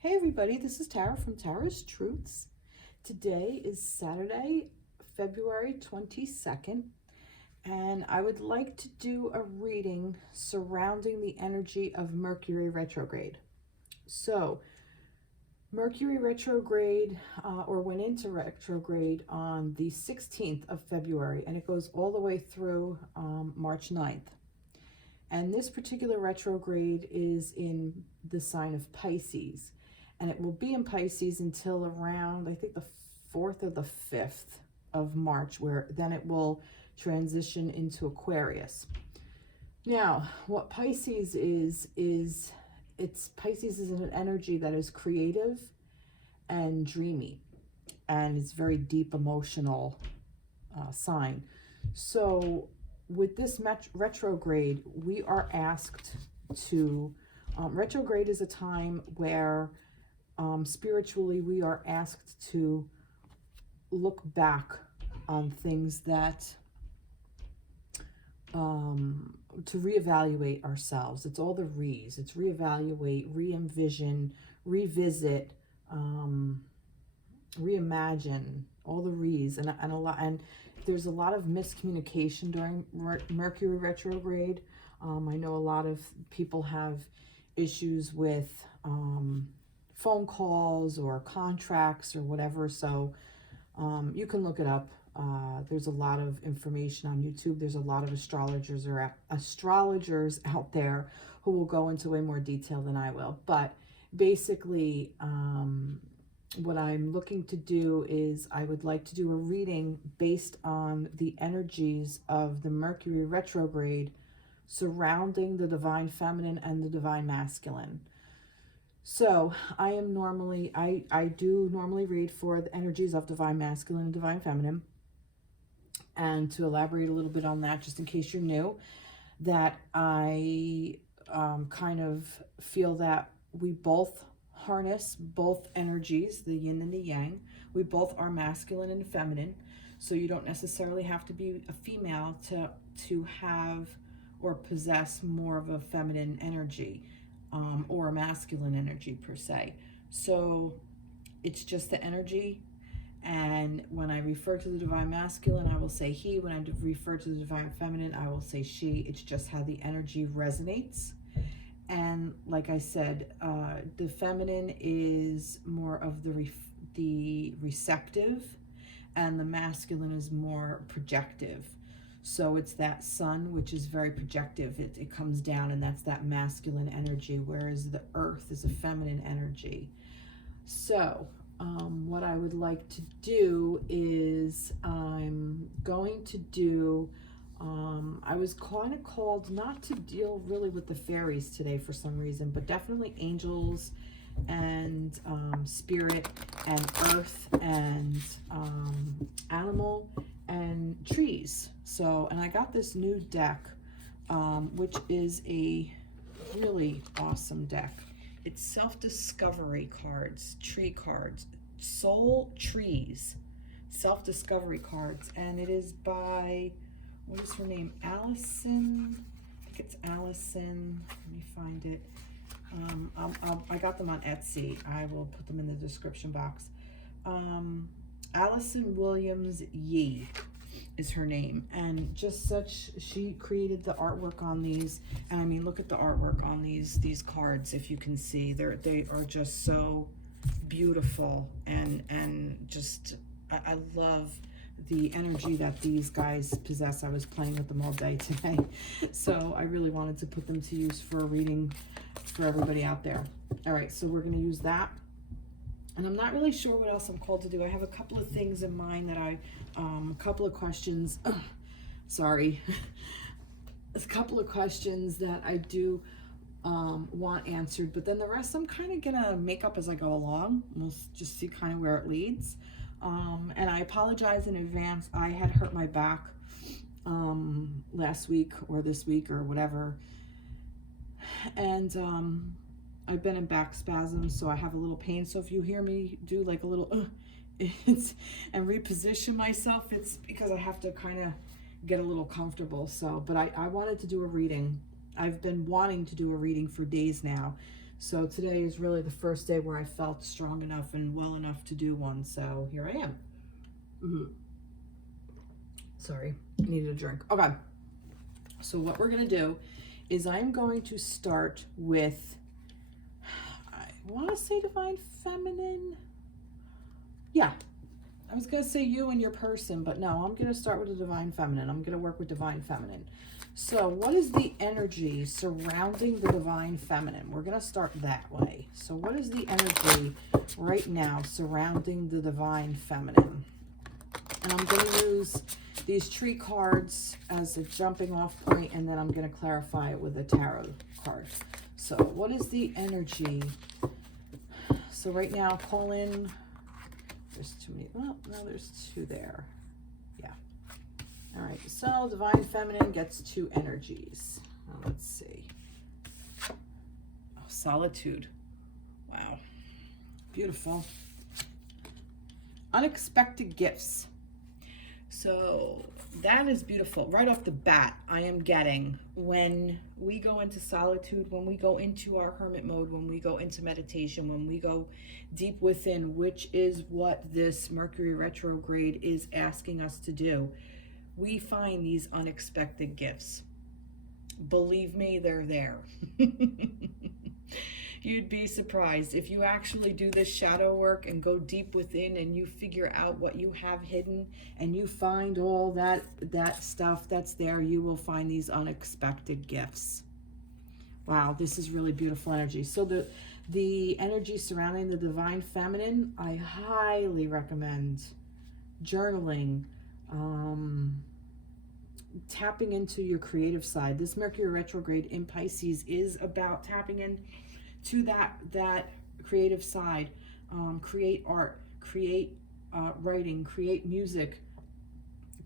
Hey everybody, this is Tara from Tara's Truths. Today is Saturday, February 22nd, and I would like to do a reading surrounding the energy of Mercury retrograde. So, Mercury retrograde or went into retrograde on the 16th of February, and it goes all the way through March 9th. And this particular retrograde is in the sign of Pisces. And it will be in Pisces until around, I think, the 4th or the 5th of March, where then it will transition into Aquarius. Now, what Pisces is Pisces is an energy that is creative and dreamy, and it's very deep emotional sign. So with this retrograde, we are asked to, retrograde is a time where spiritually we are asked to look back on things that, to reevaluate ourselves. It's all the re's. It's reevaluate, re-envision, revisit, reimagine, all the re's, and there's a lot of miscommunication during Mercury retrograde. I know a lot of people have issues with phone calls or contracts or whatever, so you can look it up. There's a lot of information on YouTube. There's a lot of astrologers out there who will go into way more detail than I will. But basically, what I'm looking to do is I would like to do a reading based on the energies of the Mercury retrograde surrounding the divine feminine and the divine masculine. So I do normally read for the energies of divine masculine and divine feminine. And to elaborate a little bit on that, just in case you're new, that I kind of feel that we both harness both energies, the yin and the yang. We both are masculine and feminine, so you don't necessarily have to be a female to have or possess more of a feminine energy or a masculine energy per se. So it's just the energy, and when I refer to the divine masculine, I will say he. When I refer to the divine feminine, I will say she. It's just how the energy resonates. And like I said, the feminine is more of the receptive, and the masculine is more projective. So it's that sun, which is very projective. It comes down, and that's that masculine energy, whereas the earth is a feminine energy. So what I would like to do is I'm going to do, I was kind of called not to deal really with the fairies today for some reason, but definitely angels and spirit and earth and animal and trees. So, and I got this new deck, which is a really awesome deck. It's self-discovery cards, tree cards, soul trees, self-discovery cards, and it is by, what is her name? Allison. I think it's Allison. Let me find it. I got them on Etsy. I will put them in the description box. Allison Williams Yee is her name, and she created the artwork on these. And I mean, look at the artwork on these cards. If you can see, they are just so beautiful, and just I love the energy that these guys possess. I was playing with them all day today, so I really wanted to put them to use for a reading for everybody out there. All right, so we're going to use that, and I'm not really sure what else I'm called to do. I have a couple of things in mind that a couple of questions. Sorry, a couple of questions that I do want answered, but then the rest I'm kind of gonna make up as I go along. We'll just see kind of where it leads. And I apologize in advance. I had hurt my back last week or this week or whatever, and I've been in back spasms, so I have a little pain. So if you hear me do like a little and reposition myself, it's because I have to kind of get a little comfortable. So, but I wanted to do a reading. I've been wanting to do a reading for days now, So today is really the first day where I felt strong enough and well enough to do one. So here I am. Sorry, I needed a drink. Okay. So what we're going to do is I'm going to start with, I want to say Divine Feminine. Yeah. I was going to say you and your person, but no, I'm going to start with the Divine Feminine. I'm going to work with Divine Feminine. So what is the energy surrounding the Divine Feminine? We're going to start that way. So what is the energy right now surrounding the Divine Feminine? And I'm going to use these tree cards as a jumping off point, and then I'm going to clarify it with a tarot card. So what is the energy? So right now, call in. There's too many. Well, no, there's two there. Yeah. All right. So Divine Feminine gets two energies. Let's see. Oh, solitude. Wow. Beautiful. Unexpected gifts. So that is beautiful. Right off the bat, I am getting when we go into solitude, when we go into our hermit mode, when we go into meditation, when we go deep within, which is what this Mercury retrograde is asking us to do, we find these unexpected gifts. Believe me, they're there. You'd be surprised if you actually do this shadow work and go deep within and you figure out what you have hidden and you find all that stuff that's there. You will find these unexpected gifts. Wow, this is really beautiful energy. So the energy surrounding the Divine Feminine, I highly recommend journaling, tapping into your creative side. This Mercury retrograde in Pisces is about tapping in to that creative side. Create art, create writing, create music,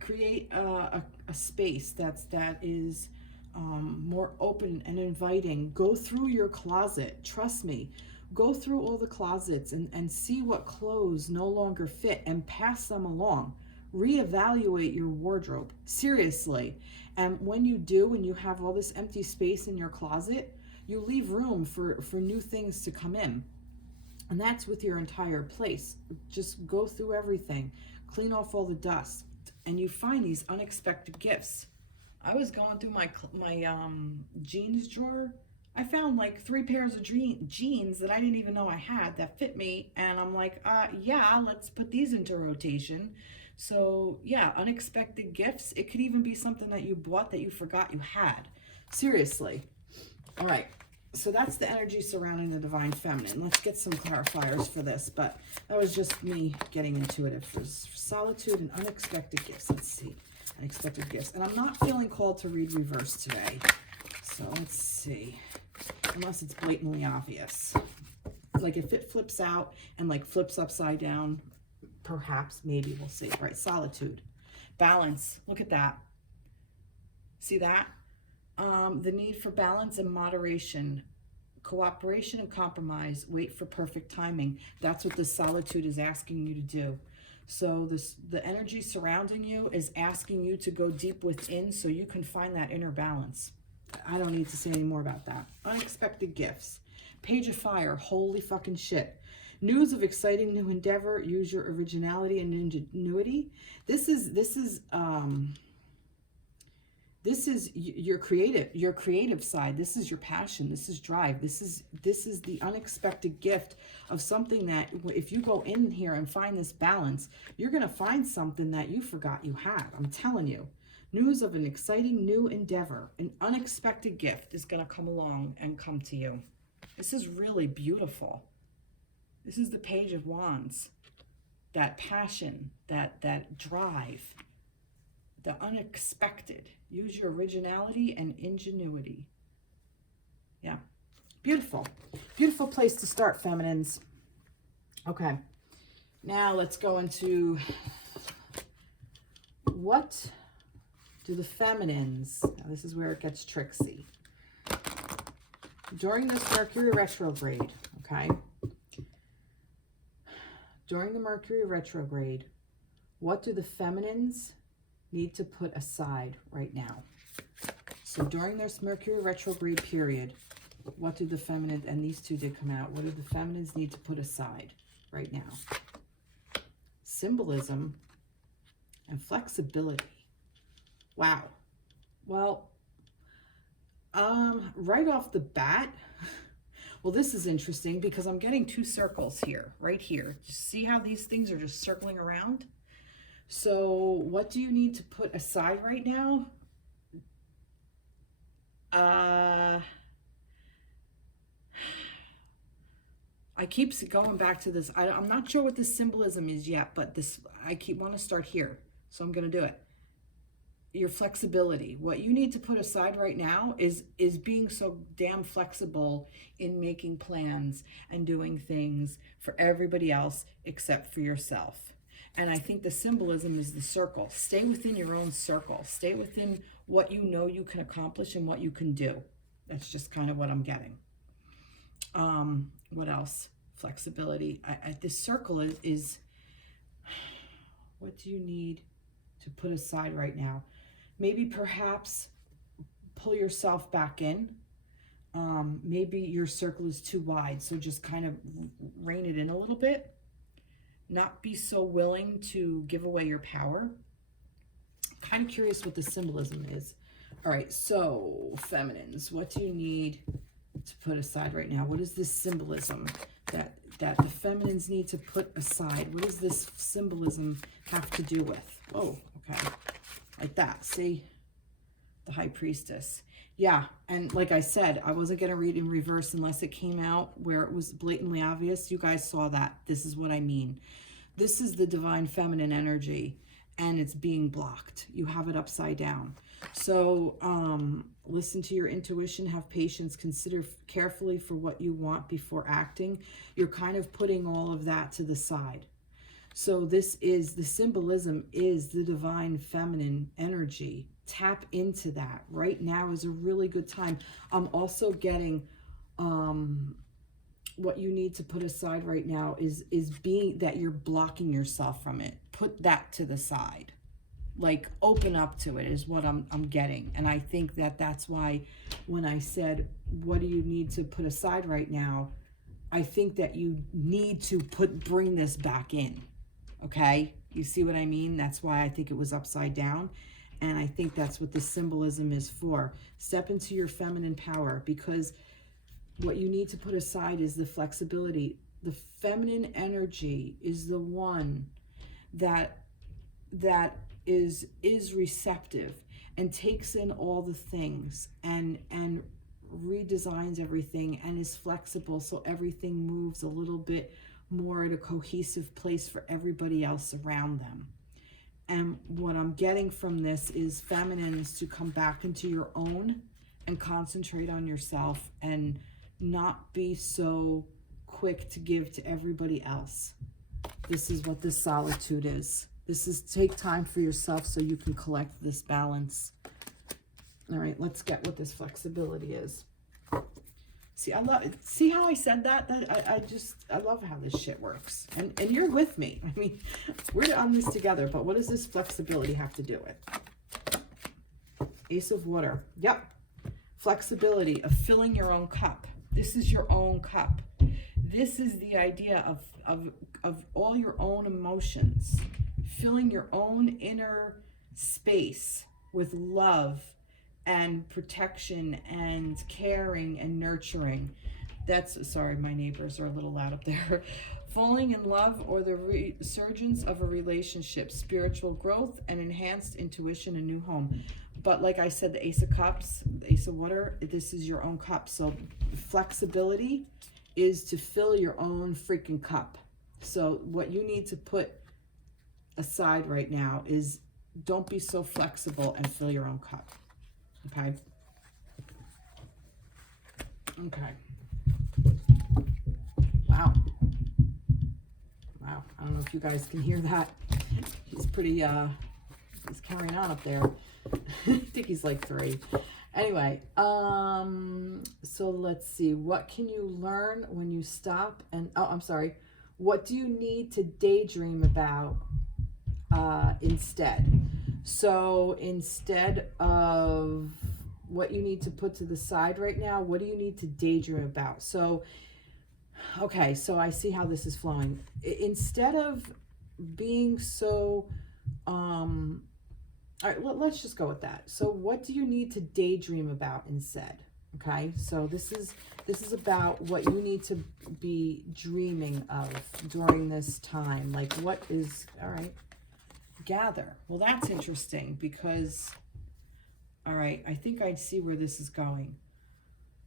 create a space that is more open and inviting. Go through your closet. Trust me, go through all the closets and see what clothes no longer fit and pass them along. Reevaluate your wardrobe, seriously. And when you do, when you have all this empty space in your closet, you leave room for new things to come in. And that's with your entire place. Just go through everything, clean off all the dust, and you find these unexpected gifts. I was going through my jeans drawer. I found like 3 pairs of jeans that I didn't even know I had that fit me. And I'm like, yeah, let's put these into rotation. So yeah, unexpected gifts. It could even be something that you bought that you forgot you had. Seriously. All right, so that's the energy surrounding the Divine Feminine. Let's get some clarifiers for this, but that was just me getting intuitive for solitude and unexpected gifts. Let's see, unexpected gifts. And I'm not feeling called to read reverse today. So let's see, unless it's blatantly obvious. Like if it flips out and like flips upside down, perhaps, maybe, we'll see. All right, solitude, balance, look at that. See that? The need for balance and moderation, cooperation and compromise, wait for perfect timing. That's what the solitude is asking you to do. So the energy surrounding you is asking you to go deep within so you can find that inner balance. I don't need to say any more about that. Unexpected gifts. Page of Fire, holy fucking shit. News of exciting new endeavor, use your originality and ingenuity. This is your creative side. This is your passion. This is drive. This is the unexpected gift of something that if you go in here and find this balance, you're going to find something that you forgot you had. I'm telling you. News of an exciting new endeavor. An unexpected gift is going to come along and come to you. This is really beautiful. This is the Page of Wands. That passion, that drive, the unexpected. Use your originality and ingenuity. Yeah. Beautiful. Beautiful place to start, feminines. Okay. Now let's go into what do the feminines, now this is where it gets tricksy. During this Mercury retrograde, okay? During the Mercury retrograde, what do the feminines need to put aside right now? So during this Mercury retrograde period, What do the feminine, and these two did come out, what do the feminines need to put aside right now? Symbolism and flexibility. Wow. Well, right off the bat, well, this is interesting because I'm getting two circles here, right here. Just see how these things are just circling around? So what do you need to put aside right now? I keep going back to this. I'm not sure what the symbolism is yet, but I want to start here. So I'm going to do it. Your flexibility. What you need to put aside right now is being so damn flexible in making plans and doing things for everybody else except for yourself. And I think the symbolism is the circle. Stay within your own circle. Stay within what you know you can accomplish and what you can do. That's just kind of what I'm getting. What else? Flexibility. This circle is what do you need to put aside right now? Maybe perhaps pull yourself back in. Maybe your circle is too wide, so just kind of rein it in a little bit. Not be so willing to give away your power. Kind of curious what the symbolism is. All right, so feminines, what do you need to put aside right now? What is this symbolism that the feminines need to put aside? What does this symbolism have to do with? Oh, okay. Like that. See? The High Priestess. Yeah, and like I said, I wasn't going to read in reverse unless it came out where it was blatantly obvious. You guys saw that. This is what I mean. This is the divine feminine energy, and it's being blocked. You have it upside down. So listen to your intuition, have patience, consider carefully for what you want before acting. You're kind of putting all of that to the side. So this is, the symbolism is the divine feminine energy. Tap into that. Right now is a really good time. I'm also getting what you need to put aside right now is being that you're blocking yourself from it. Put that to the side. Like, open up to it is what I'm getting. And I think that's why when I said, what do you need to put aside right now? I think that you need to bring this back in. Okay? You see what I mean? That's why I think it was upside down. And I think that's what the symbolism is for. Step into your feminine power, because what you need to put aside is the flexibility. The feminine energy is the one that is receptive and takes in all the things and redesigns everything and is flexible, so everything moves a little bit more at a cohesive place for everybody else around them. And what I'm getting from this is feminines to come back into your own and concentrate on yourself and not be so quick to give to everybody else. This is what this solitude is. This is take time for yourself so you can collect this balance. All right, let's get what this flexibility is. See how I said that? I love how this shit works. And you're with me. I mean, we're on this together, but what does this flexibility have to do with? Ace of Water. Yep. Flexibility of filling your own cup. This is your own cup. This is the idea of all your own emotions. Filling your own inner space with love and protection and caring and nurturing. Sorry, my neighbors are a little loud up there. Falling in love or the resurgence of a relationship, spiritual growth and enhanced intuition, a new home. But like I said, the Ace of Cups, the Ace of Water, this is your own cup. So flexibility is to fill your own freaking cup. So what you need to put aside right now is don't be so flexible and fill your own cup. Okay. Wow. I don't know if you guys can hear that. He's pretty he's carrying on up there. I think he's like 3. Anyway, so let's see. What can you learn when you stop and what do you need to daydream about instead? So instead of what you need to put to the side right now. What do you need to daydream about? So, okay, so I see how this is flowing. Instead of being so, all right, let's just go with that. So what do you need to daydream about instead? Okay, so this is about what you need to be dreaming of during this time. Like, what is, all right, gather. Well, that's interesting because, all right, I think I see where this is going.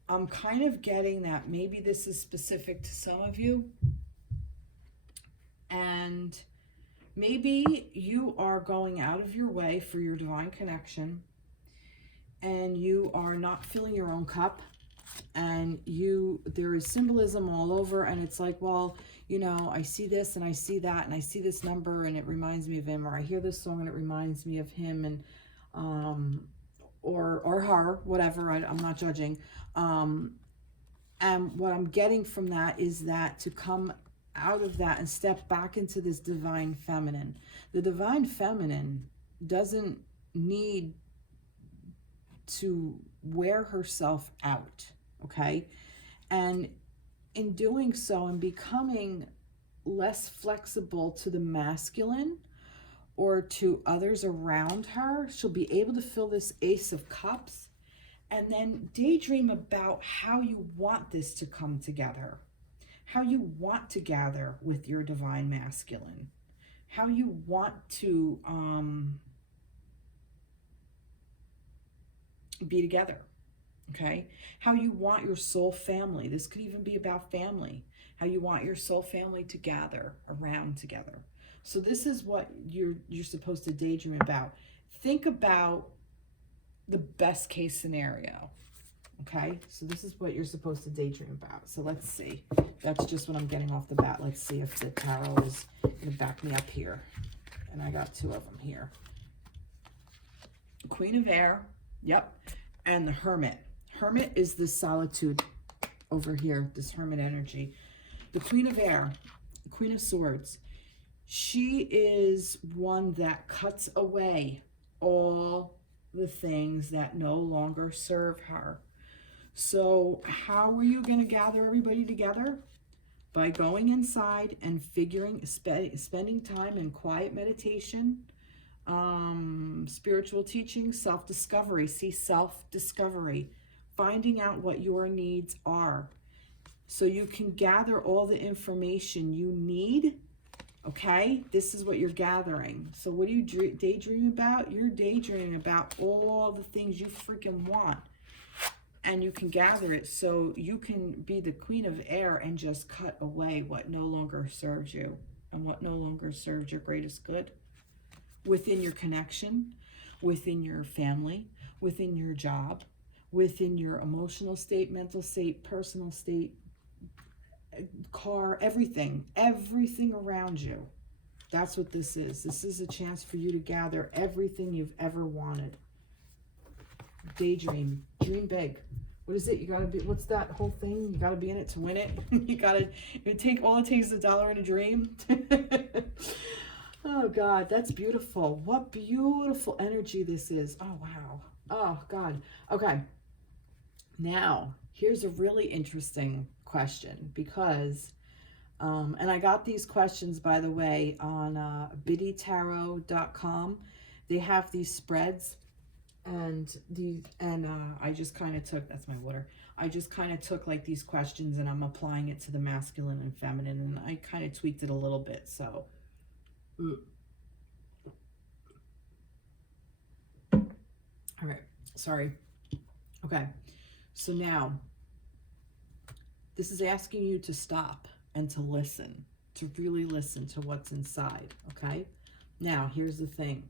I'm kind of getting that maybe this is specific to some of you. And maybe you are going out of your way for your divine connection, and you are not filling your own cup, and there is symbolism all over, and it's like, well, you know, I see this and I see that and I see this number and it reminds me of him, or I hear this song and it reminds me of him, and or her, whatever. I'm not judging. And what I'm getting from that is that to come out of that and step back into this divine feminine. The divine feminine doesn't need to wear herself out, okay? And in doing so and becoming less flexible to the masculine or to others around her, she'll be able to fill this Ace of Cups and then daydream about how you want this to come together, how you want to gather with your divine masculine, how you want to be together, okay? How you want your soul family. This could even be about family. How you want your soul family to gather around together. So this is what you're supposed to daydream about. Think about the best case scenario, okay? So this is what you're supposed to daydream about. So let's see. That's just what I'm getting off the bat. Let's see if the tarot is going to back me up here. And I got two of them here. Queen of Air, yep, and the Hermit. Hermit is this solitude over here, this Hermit energy. The Queen of Air, Queen of Swords, she is one that cuts away all the things that no longer serve her. So how are you going to gather everybody together? By going inside and spending time in quiet meditation, spiritual teaching, self-discovery. See, self-discovery, finding out what your needs are so you can gather all the information you need. Okay, this is what you're gathering. So what do you daydream about? You're daydreaming about all the things you freaking want. And you can gather it so you can be the Queen of Air and just cut away what no longer serves you and what no longer serves your greatest good within your connection, within your family, within your job, within your emotional state, mental state, personal state, car, everything around you. That's what this is. This is a chance for you to gather everything you've ever wanted. Daydream, dream big. What is it? You gotta be, what's that whole thing? You gotta be in it to win it. You take, all it takes is $1 in a dream. Oh God, that's beautiful. What beautiful energy this is. Oh wow. Oh God. Okay. Now, here's a really interesting question because, and I got these questions, by the way, on biddytarot.com. They have these spreads, and I just kind of took, that's my water. I just kind of took like these questions and I'm applying it to the masculine and feminine, and I kind of tweaked it a little bit. So, all right, sorry. Okay, so now this is asking you to stop and to listen, to really listen to what's inside, okay? Now, here's the thing,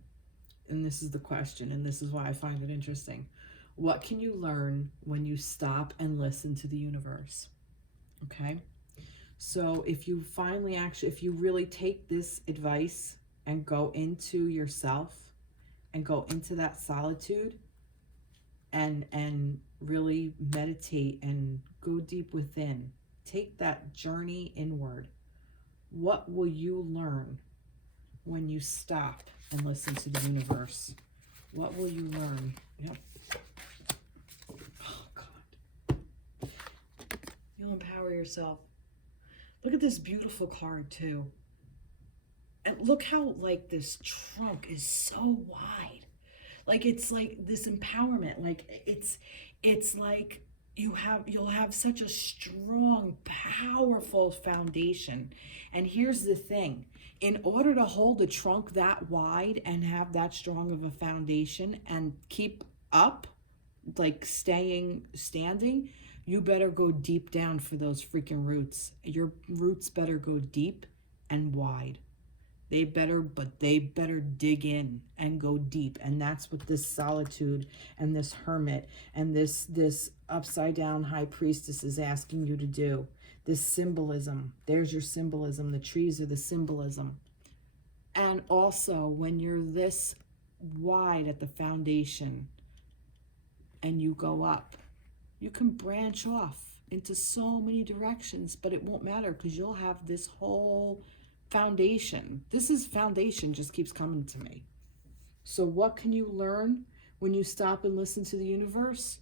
and this is the question, and this is why I find it interesting. What can you learn when you stop and listen to the universe, okay? So if you finally if you really take this advice and go into yourself and go into that solitude and really meditate and go deep within, take that journey inward, what will you learn when you stop and listen to the universe? What will you learn? Yep. You'll empower yourself. Look at this beautiful card too. And look how like this trunk is so wide. Like it's like this empowerment. Like it's like you'll have such a strong, powerful foundation. And here's the thing. In order to hold a trunk that wide and have that strong of a foundation and keep up, like standing, you better go deep down for those freaking roots. Your roots better go deep and wide. They better dig in and go deep. And that's what this solitude and this hermit and this upside down high priestess is asking you to do. This symbolism. There's your symbolism. The trees are the symbolism. And also, when you're this wide at the foundation and you go up, you can branch off into so many directions, but it won't matter because you'll have this whole foundation. This is foundation, just keeps coming to me. So what can you learn when you stop and listen to the universe?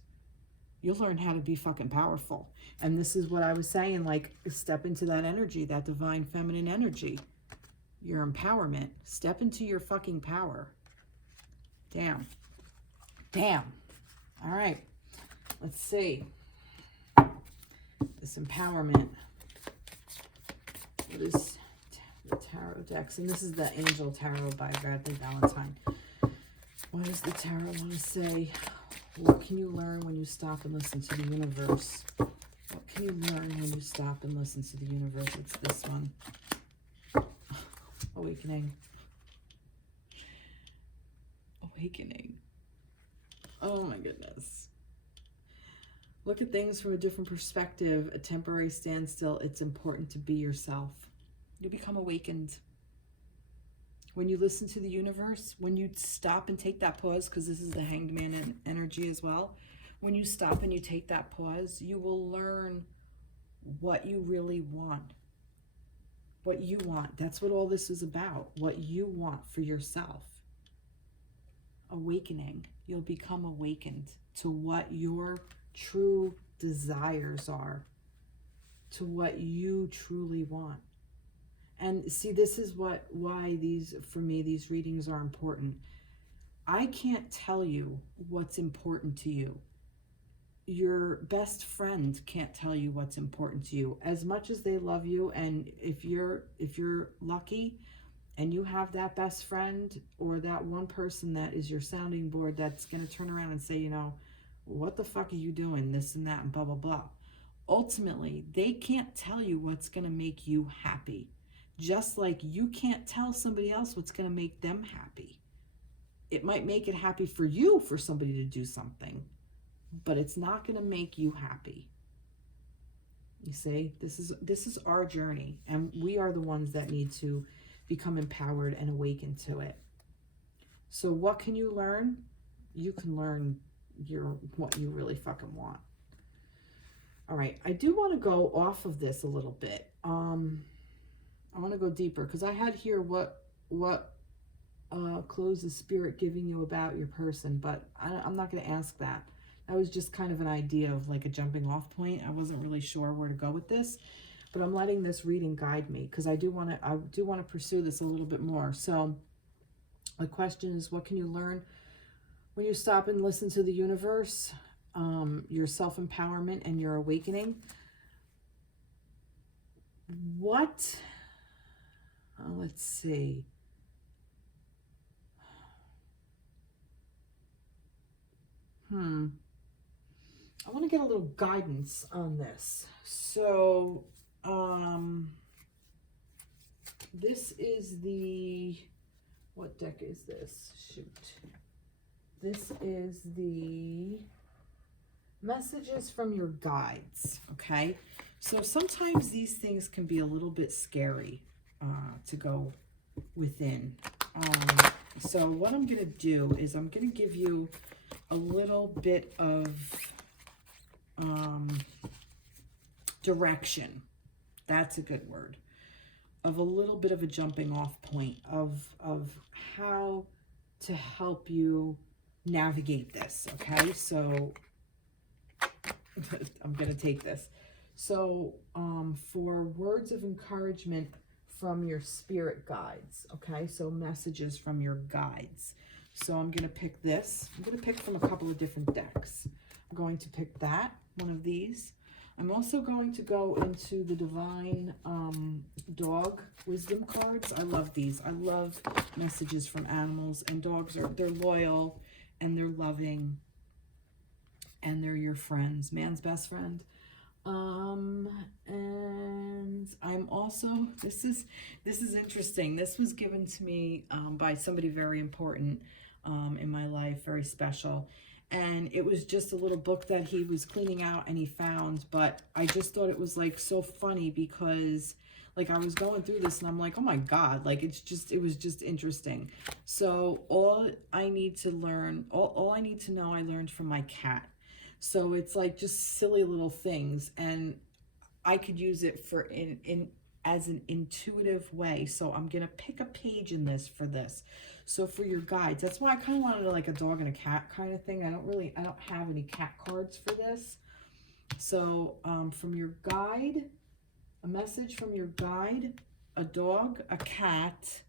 You'll learn how to be fucking powerful. And this is what I was saying, like, step into that energy, that divine feminine energy. Your empowerment. Step into your fucking power. Damn. All right. Let's see. This empowerment. What is the tarot decks? And this is the Angel Tarot by Radleigh Valentine. What does the tarot want to say? What can you learn when you stop and listen to the universe? What can you learn when you stop and listen to the universe? It's this one. Awakening. Oh my goodness. Look at things from a different perspective. A temporary standstill. It's important to be yourself. You become awakened. When you listen to the universe, when you stop and take that pause, because this is the Hanged Man energy as well. When you stop and you take that pause, you will learn what you really want. What you want. That's what all this is about. What you want for yourself. Awakening. You'll become awakened to what your true desires are. To what you truly want. And see, this is why for me, these readings are important. I can't tell you what's important to you. Your best friend can't tell you what's important to you. As much as they love you, and if you're lucky and you have that best friend or that one person that is your sounding board that's going to turn around and say, you know, what the fuck are you doing? This and that and blah, blah, blah. Ultimately, they can't tell you what's going to make you happy. Just like you can't tell somebody else what's going to make them happy. It might make it happy for you for somebody to do something, but it's not going to make you happy. You see, this is our journey, and we are the ones that need to become empowered and awaken to it. So what can you learn? You can learn what you really fucking want. All right, I do want to go off of this a little bit. I want to go deeper because I had here what clues is spirit giving you about your person, but I'm not going to ask that. That was just kind of an idea of like a jumping off point. I wasn't really sure where to go with this, but I'm letting this reading guide me because I do want to pursue this a little bit more. So the question is, what can you learn when you stop and listen to the universe? Your self-empowerment and your awakening. What? Let's see. I want to get a little guidance on this. So, this is the, what deck is this? Shoot. This is the messages from your guides, okay? So sometimes these things can be a little bit scary to go within. So what I'm going to do is I'm going to give you a little bit of direction. That's a good word. Of a little bit of a jumping off point of how to help you navigate this, okay? So I'm going to take this. So for words of encouragement from your spirit guides, okay? So messages from your guides. So I'm going to pick this. I'm going to pick from a couple of different decks. I'm going to pick that, one of these. I'm also going to go into the Divine Dog Wisdom cards. I love these. I love messages from animals, and dogs they're loyal and they're loving and they're your friends, man's best friend. And I'm also, this is interesting. This was given to me by somebody very important in my life, very special. And it was just a little book that he was cleaning out and he found, but I just thought it was like so funny because like I was going through this and I'm like, oh my God, like it was just interesting. So all I need to learn, all I need to know I learned from my cat. So it's like just silly little things, and I could use it for as an intuitive way. So I'm gonna pick a page in this for this. So for your guides, that's why I kind of wanted like a dog and a cat kind of thing. I don't have any cat cards for this. So from your guide, a message from your guide, a dog, a cat,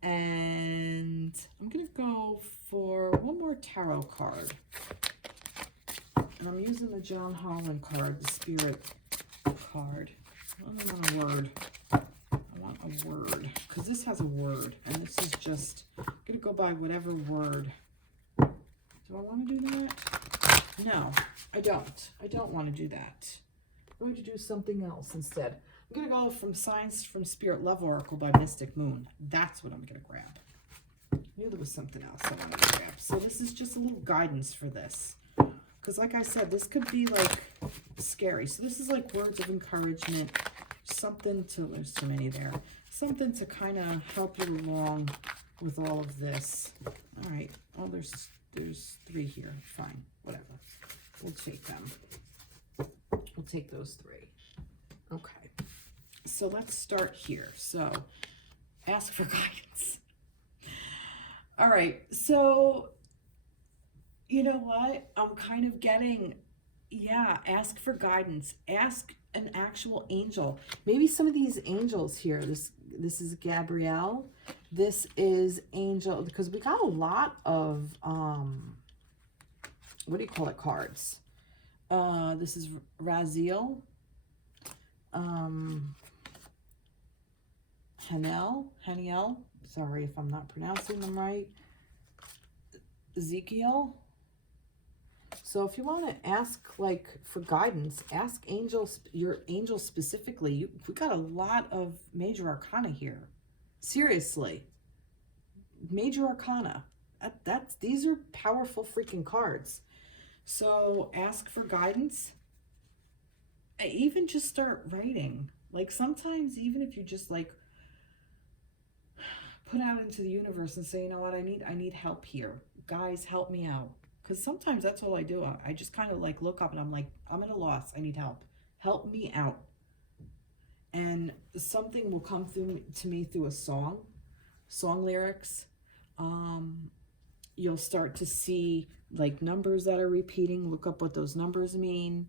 and I'm gonna go for one more tarot card. And I'm using the John Holland card, the Spirit card. I don't want a word. I want a word. Because this has a word. And this is just, I'm going to go by whatever word. Do I want to do that? No, I don't. I don't want to do that. I'm going to do something else instead. I'm going to go from Signs from Spirit Love Oracle by Mystic Moon. That's what I'm going to grab. I knew there was something else I wanted to grab. So this is just a little guidance for this. Because like I said, this could be like scary. So this is like words of encouragement, something to, there's too many there, something to kind of help you along with all of this. All right. Oh, there's 3 here. Fine. Whatever. We'll take them. We'll take those 3. Okay. So let's start here. So ask for guidance. All right. So you know what? I'm kind of getting, yeah, ask for guidance. Ask an actual angel. Maybe some of these angels here, this is Gabrielle. This is angel, because we got a lot of, what do you call it, cards. This is Raziel. Haniel. Sorry if I'm not pronouncing them right. Ezekiel. So if you want to ask like for guidance, ask angels, your angel specifically. We got a lot of major arcana here. Seriously. Major arcana. These are powerful freaking cards. So ask for guidance. Even just start writing. Like sometimes even if you just like put out into the universe and say, you know what, I need help here. Guys, help me out. Because sometimes that's all I do. I just kind of like look up and I'm like, I'm at a loss. I need help. Help me out. And something will come through to me through a song lyrics. You'll start to see like numbers that are repeating. Look up what those numbers mean.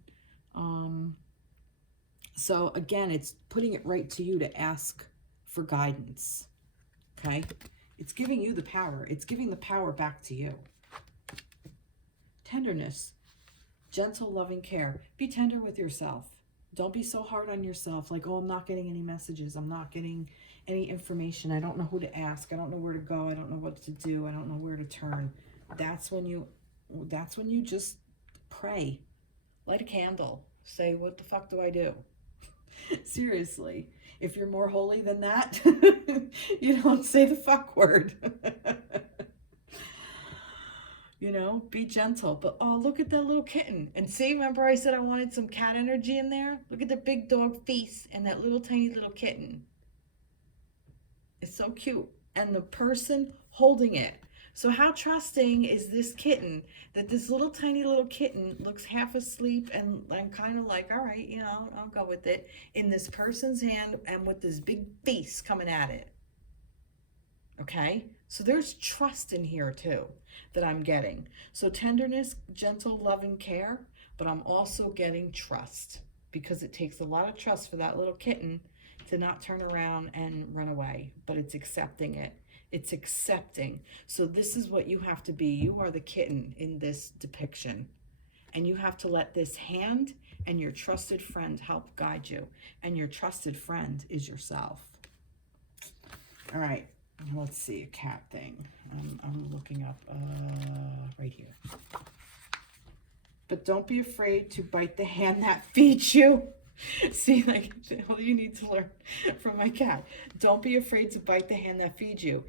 So again, it's putting it right to you to ask for guidance. Okay? It's giving you the power. It's giving the power back to you. Tenderness, gentle, loving care. Be tender with yourself. Don't be so hard on yourself. Like, oh, I'm not getting any messages. I'm not getting any information. I don't know who to ask. I don't know where to go. I don't know what to do. I don't know where to turn. That's when you just pray. Light a candle. Say, what the fuck do I do? Seriously. If you're more holy than that, you don't say the fuck word. You know, be gentle. But, oh, look at that little kitten. And see, remember I said I wanted some cat energy in there? Look at the big dog face and that little tiny little kitten. It's so cute. And the person holding it. So how trusting is this kitten that this little tiny little kitten looks half asleep and I'm kind of like, all right, you know, I'll go with it, in this person's hand and with this big face coming at it. Okay? So there's trust in here too that I'm getting. So tenderness, gentle, loving care, but I'm also getting trust. because it takes a lot of trust for that little kitten to not turn around and run away, but it's accepting it. It's accepting. So this is what you have to be. You are the kitten in this depiction. And you have to let this hand and your trusted friend help guide you. And your trusted friend is yourself. All right. Let's see, a cat thing. I'm looking up right here. But don't be afraid to bite the hand that feeds you. See, like, all you need to learn from my cat. Don't be afraid to bite the hand that feeds you.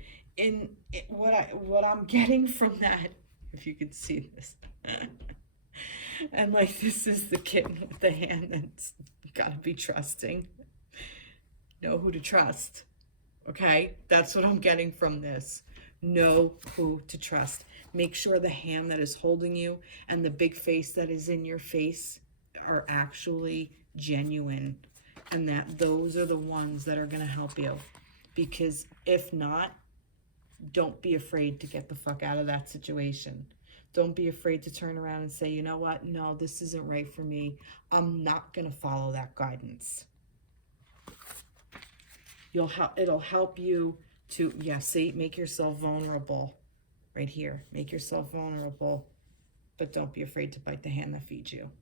What I'm getting from that, if you can see this. And like, this is the kitten with the hand that's gotta be trusting. Know who to trust. Okay? That's what I'm getting from this. Know who to trust. Make sure the hand that is holding you and the big face that is in your face are actually genuine, and that those are the ones that are going to help you. Because if not, don't be afraid to get the fuck out of that situation. Don't be afraid to turn around and say, you know what? No, this isn't right for me. I'm not going to follow that guidance. It'll help you to, see, make yourself vulnerable. Right here. Make yourself vulnerable, but don't be afraid to bite the hand that feeds you.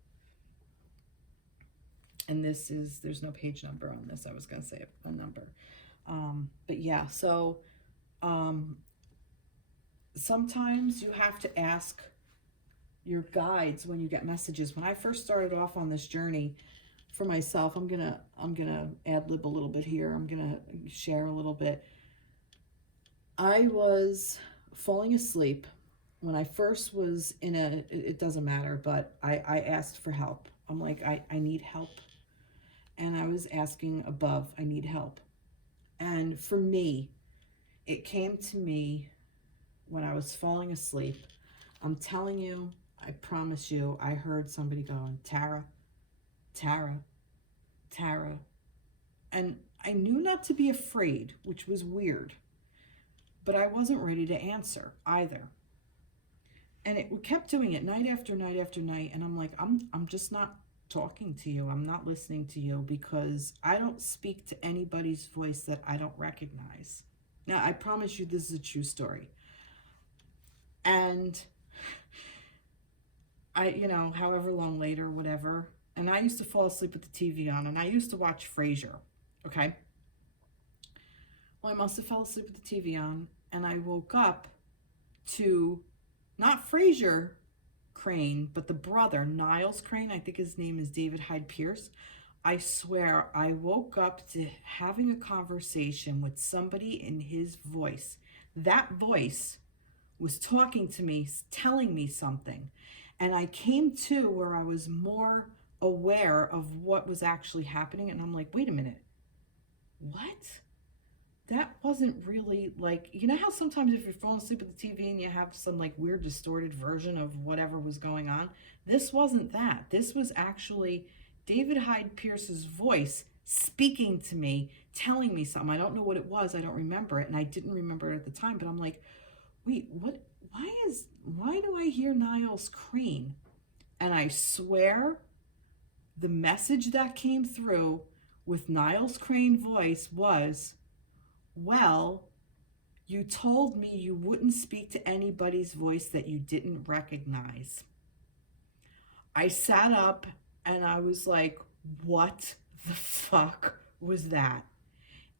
And this is, there's no page number on this. I was going to say a number. But yeah, so sometimes you have to ask your guides when you get messages. When I first started off on this journey for myself, I'm gonna ad-lib a little bit here. I'm gonna share a little bit. I was falling asleep when I first was in it doesn't matter, but I asked for help. I'm like, I need help. And I was asking above, I need help. And for me, it came to me when I was falling asleep. I'm telling you, I promise you, I heard somebody going, Tara, Tara, Tara. And I knew not to be afraid, which was weird. But I wasn't ready to answer either. And it kept doing it night after night after night. And I'm like, I'm just not talking to you. I'm not listening to you, because I don't speak to anybody's voice that I don't recognize. Now, I promise you this is a true story. And I, however long later, whatever. And I used to fall asleep with the TV on, and I used to watch Frasier, okay? Well, I must have fell asleep with the TV on, and I woke up to not Frasier Crane, but the brother, Niles Crane. I think his name is David Hyde Pierce. I swear I woke up to having a conversation with somebody in his voice. That voice was talking to me, telling me something. And I came to where I was more aware of what was actually happening. And I'm like, wait a minute, what? That wasn't really like, you know how sometimes if you're falling asleep with the TV and you have some like weird distorted version of whatever was going on? This wasn't that. This was actually David Hyde Pierce's voice speaking to me, telling me something. I don't know what it was. I don't remember it. And I didn't remember it at the time, but I'm like, wait, what? Why do I hear Niles Crane? And I swear the message that came through with Niles Crane voice was, well, you told me you wouldn't speak to anybody's voice that you didn't recognize. I sat up and I was like, what the fuck was that?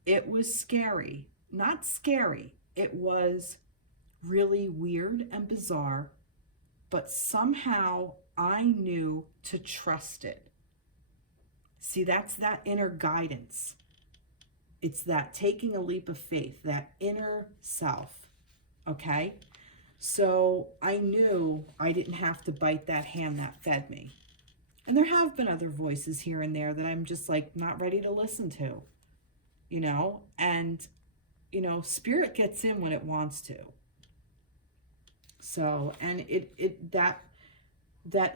It was scary. Not scary. It was really weird and bizarre, but somehow I knew to trust it. See, that's that inner guidance. It's that taking a leap of faith, that inner self, okay? So I knew I didn't have to bite that hand that fed me. And there have been other voices here and there that I'm just like not ready to listen to, and, spirit gets in when it wants to. So, and that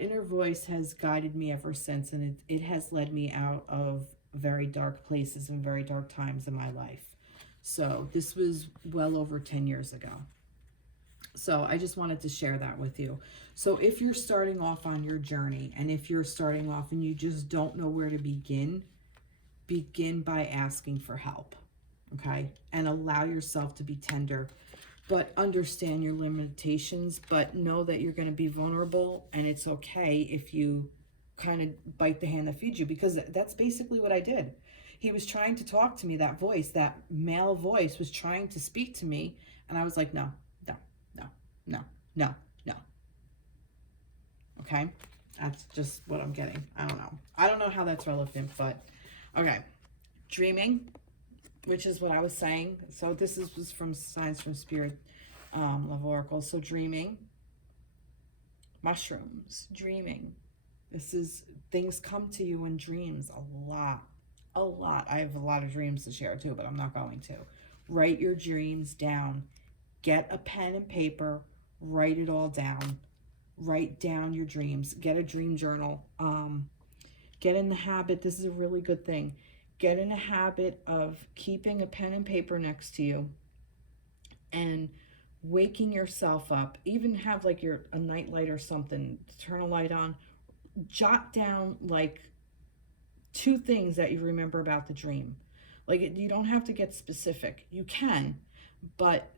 inner voice has guided me ever since, and it has led me out of very dark places and very dark times in my life. So this was well over 10 years ago. So I just wanted to share that with you. So if you're starting off on your journey, and if you're starting off and you just don't know where to begin, begin by asking for help, okay? And allow yourself to be tender, but understand your limitations, but know that you're going to be vulnerable, and it's okay if you kind of bite the hand that feeds you, because that's basically what I did. He was trying to talk to me, that voice, that male voice was trying to speak to me, and I was like, no, no, no, no, no, no. Okay? That's just what I'm getting. I don't know. I don't know how that's relevant, but okay. Dreaming, which is what I was saying. So this was from Signs from Spirit, Love Oracle. So dreaming, mushrooms, dreaming. This is, things come to you in dreams a lot. A lot. I have a lot of dreams to share too, but I'm not going to. Write your dreams down. Get a pen and paper. Write it all down. Write down your dreams. Get a dream journal. Get in the habit. This is a really good thing. Get in a habit of keeping a pen and paper next to you and waking yourself up. Even have like a night light or something. Turn a light on. Jot down like 2 things that you remember about the dream. Like, you don't have to get specific. You can, but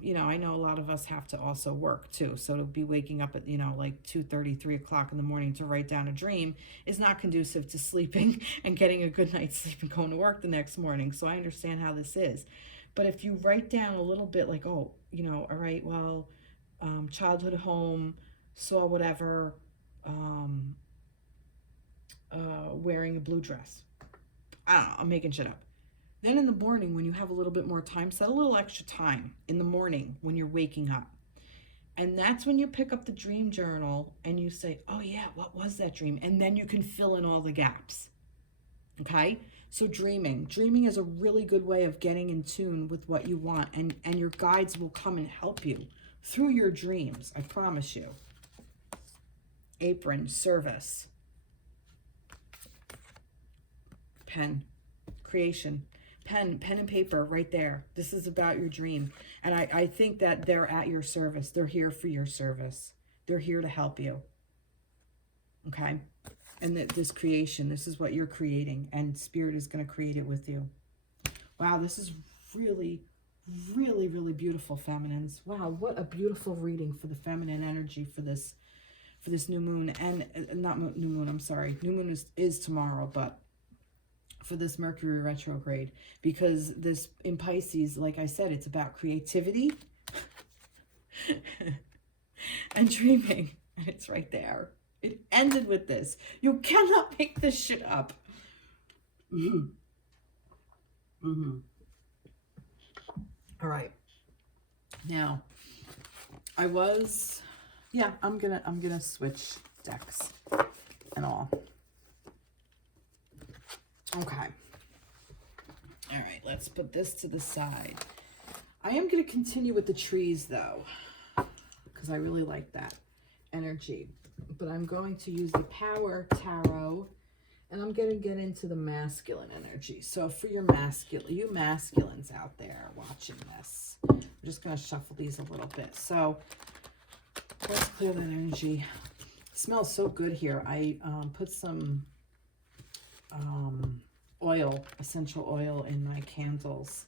you know, I know a lot of us have to also work too. So to be waking up at, you know, like 2:30, 3 o'clock in the morning to write down a dream is not conducive to sleeping and getting a good night's sleep and going to work the next morning. So I understand how this is. But if you write down a little bit like, oh, you know, all right, well, childhood home, saw whatever, wearing a blue dress. I don't know, I'm making shit up. Then in the morning, when you have a little bit more time, set a little extra time in the morning when you're waking up. And that's when you pick up the dream journal and you say, oh yeah, what was that dream? And then you can fill in all the gaps. Okay? So dreaming. Dreaming is a really good way of getting in tune with what you want. And your guides will come and help you through your dreams. I promise you. Apron, service. Pen, creation. Pen and paper right there. This is about your dream. And I think that they're at your service. They're here for your service. They're here to help you. Okay? And this creation, this is what you're creating. And Spirit is going to create it with you. Wow, this is really, really, really beautiful, feminines. Wow, what a beautiful reading for the feminine energy for this new moon. And not new moon, I'm sorry. New moon is tomorrow, but for this Mercury retrograde, because this in Pisces, like I said, it's about creativity and dreaming, and it's right there. It ended with this. You cannot make this shit up. All right. Now, I'm gonna switch decks and all. Okay. All right, let's put this to the side. I am going to continue with the trees, though, because I really like that energy. But I'm going to use the Power Tarot, and I'm going to get into the masculine energy. So for you masculines out there watching this, I'm just going to shuffle these a little bit. So let's clear that energy. It smells so good here. I put some essential oil in my candles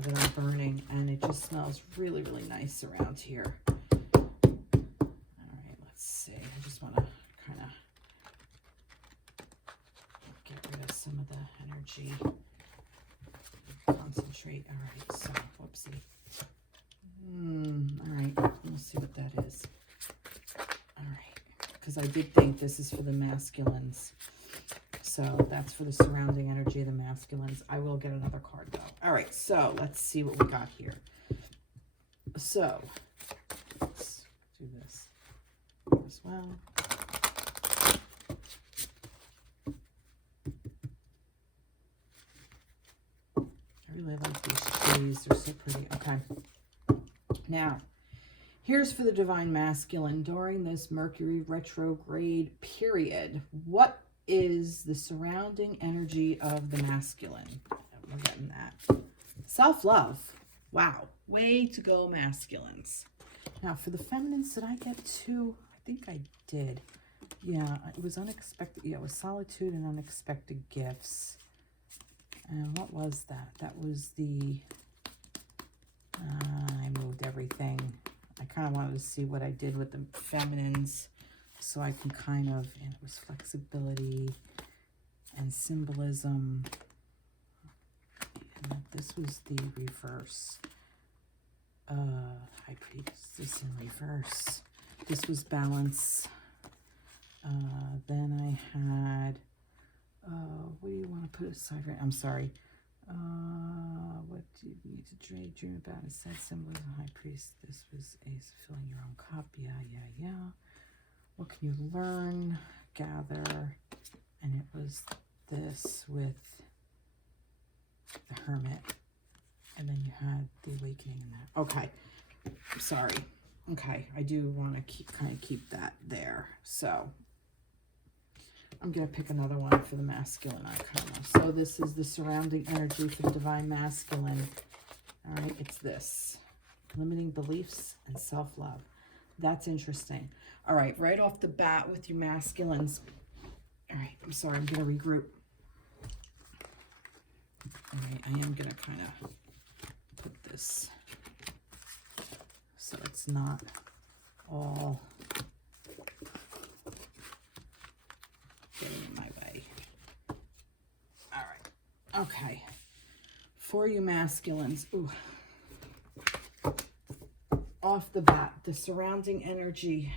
that I'm burning, and it just smells really, really nice around here. All right, let's see. I just want to kind of get rid of some of the energy. Concentrate. All right, so, whoopsie. All right, we'll see what that is. All right, because I did think this is for the masculines. So that's for the surrounding energy of the masculines. I will get another card though. All right, so let's see what we got here. So let's do this as well. I really like these trees. They're so pretty. Okay. Now, here's for the divine masculine during this Mercury retrograde period. What is the surrounding energy of the masculine? We're getting that. Self-love. Wow. Way to go, masculines. Now, for the feminines, did I get two? I think I did. Yeah, it was unexpected. Yeah, it was solitude and unexpected gifts. And what was that? That was the... I moved everything. I kind of wanted to see what I did with the feminines so I can kind of... And it was flexibility and symbolism. And this was the reverse. High Priestess in reverse. This was balance. Then I had, what do you want to put aside right? I'm sorry. What do you need to dream about? It said symbolism, High Priest. This was Ace, filling your own cup. Yeah. What can you learn? Gather. And it was this with the Hermit. And then you had the Awakening in that. Okay. Sorry. Okay. I do want to keep that there. So I'm going to pick another one for the masculine arcana. So this is the surrounding energy for the divine masculine. All right. It's this. Limiting beliefs and self-love. That's interesting. All right. Right off the bat with you masculines. All right. I'm sorry. I'm going to regroup. All right. I am going to kind of put this so it's not all getting in my way. All right. Okay. For you masculines, ooh. Off the bat, the surrounding energy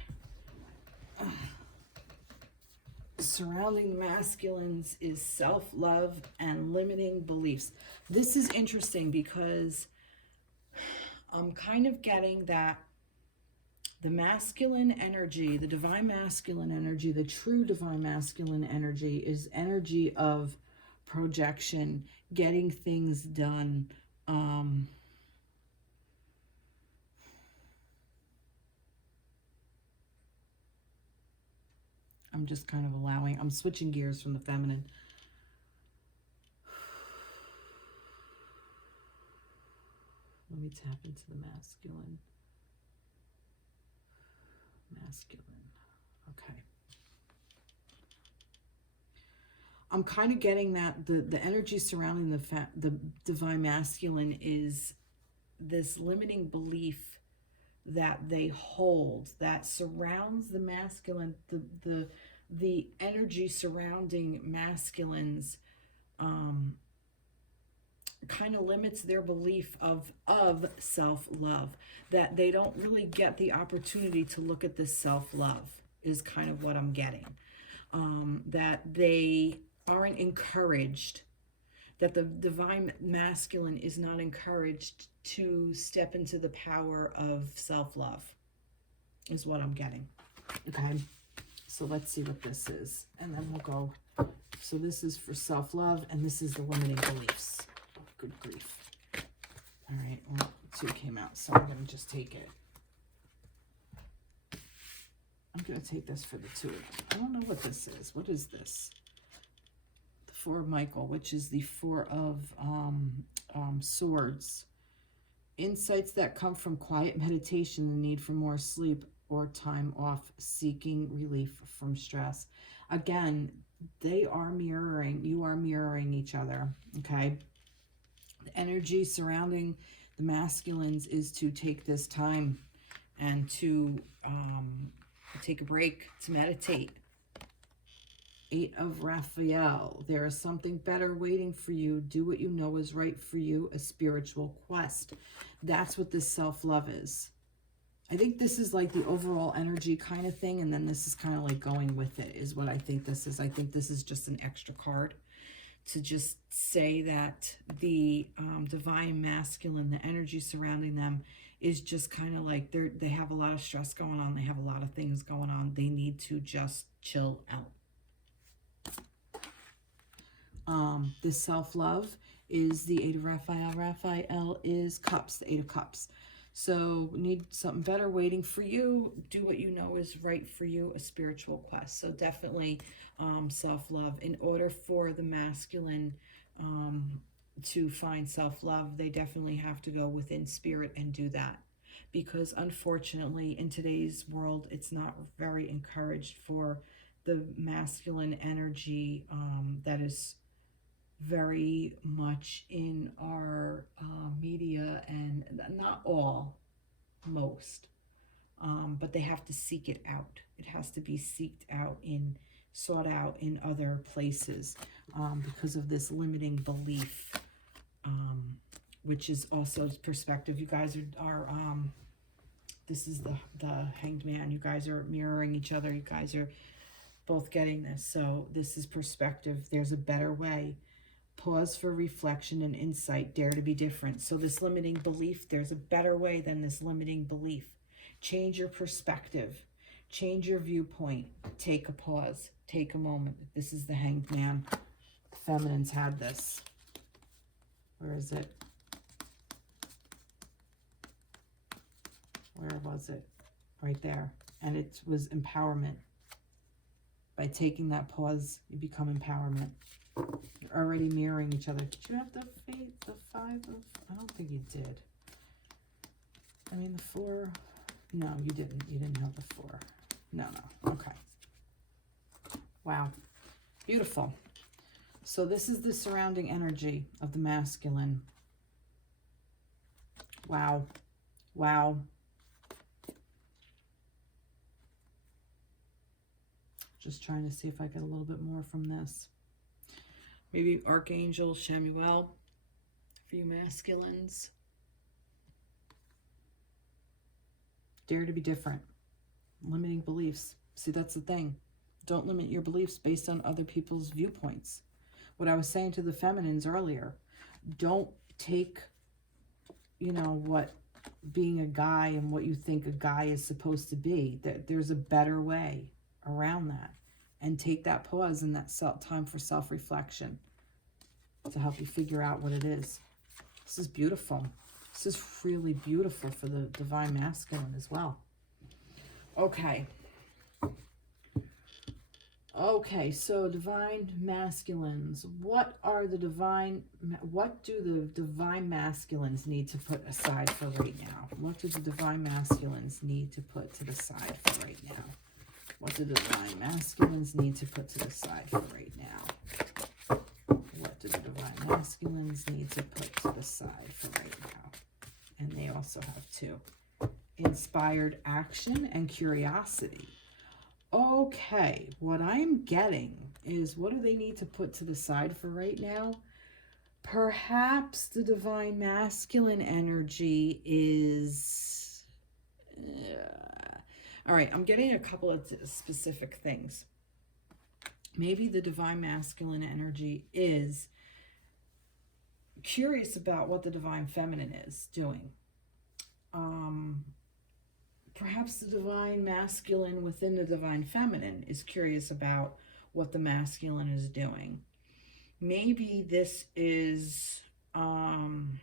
surrounding the masculines is self-love and limiting beliefs. This is interesting because I'm kind of getting that the masculine energy, the divine masculine energy, the true divine masculine energy is energy of projection, getting things done. I'm just kind of allowing, I'm switching gears from the feminine. Let me tap into the masculine. Okay. I'm kind of getting that the energy surrounding the divine masculine is this limiting belief that they hold that surrounds the masculine, the energy surrounding masculines kind of limits their belief of self-love, that they don't really get the opportunity to look at this self-love is kind of what I'm getting. That they aren't encouraged, that the divine masculine is not encouraged to step into the power of self-love is what I'm getting. Okay, so let's see what this is, and then we'll go. So this is for self-love, and this is the limiting beliefs. Oh, good grief. All right, well, 2 came out, so I'm going to just take it. I'm going to take this for the 2 of them. I don't know what this is. What is this? The 4 of Michael, which is the 4 of Swords. Insights that come from quiet meditation, the need for more sleep or time off, seeking relief from stress. Again, they are mirroring, you are mirroring each other, okay? The energy surrounding the masculines is to take this time and to take a break, to meditate. 8 of Raphael. There is something better waiting for you. Do what you know is right for you. A spiritual quest. That's what this self-love is. I think this is like the overall energy kind of thing, and then this is kind of like going with it is what I think this is. I think this is just an extra card to just say that the divine masculine, the energy surrounding them is just kind of like they have a lot of stress going on. They have a lot of things going on. They need to just chill out. This self-love is the 8 of Raphael. Raphael is cups, the 8 of cups. So need something better waiting for you. Do what you know is right for you, a spiritual quest. So definitely self-love. In order for the masculine to find self-love, they definitely have to go within spirit and do that. Because unfortunately, in today's world, it's not very encouraged for the masculine energy that is very much in our media, and not all, most. But they have to seek it out. It has to be sought out in other places because of this limiting belief, which is also perspective. You guys are this is the Hanged Man. You guys are mirroring each other. You guys are both getting this. So this is perspective. There's a better way. Pause for reflection and insight. Dare to be different. So this limiting belief, there's a better way than this limiting belief. Change your perspective. Change your viewpoint. Take a pause. Take a moment. This is the Hanged Man. The feminines had this. Where is it? Where was it? Right there. And it was empowerment. By taking that pause, you become empowerment. You're already mirroring each other. Did you have the five of? I don't think you did. I mean, the four. No, you didn't. You didn't have the four. No. Okay. Wow. Beautiful. So this is the surrounding energy of the masculine. Wow. Wow. Just trying to see if I get a little bit more from this. Maybe Archangel Chamuel for you masculines. Dare to be different. Limiting beliefs. See, that's the thing. Don't limit your beliefs based on other people's viewpoints. What I was saying to the feminines earlier, don't take, what being a guy and what you think a guy is supposed to be. There's a better way around that. And take that pause and that time for self-reflection to help you figure out what it is. This is beautiful. This is really beautiful for the divine masculine as well. Okay. Okay, so divine masculines. What do the divine masculines need to put aside for right now? What do the divine masculines need to put to the side for right now? What do the divine masculines need to put to the side for right now? What do the divine masculines need to put to the side for right now? And they also have two. Inspired action and curiosity. Okay, what I'm getting is, what do they need to put to the side for right now? Perhaps the divine masculine energy is... all right, I'm getting a couple of specific things. Maybe the divine masculine energy is curious about what the divine feminine is doing. Perhaps the divine masculine within the divine feminine is curious about what the masculine is doing. Maybe this is... I'm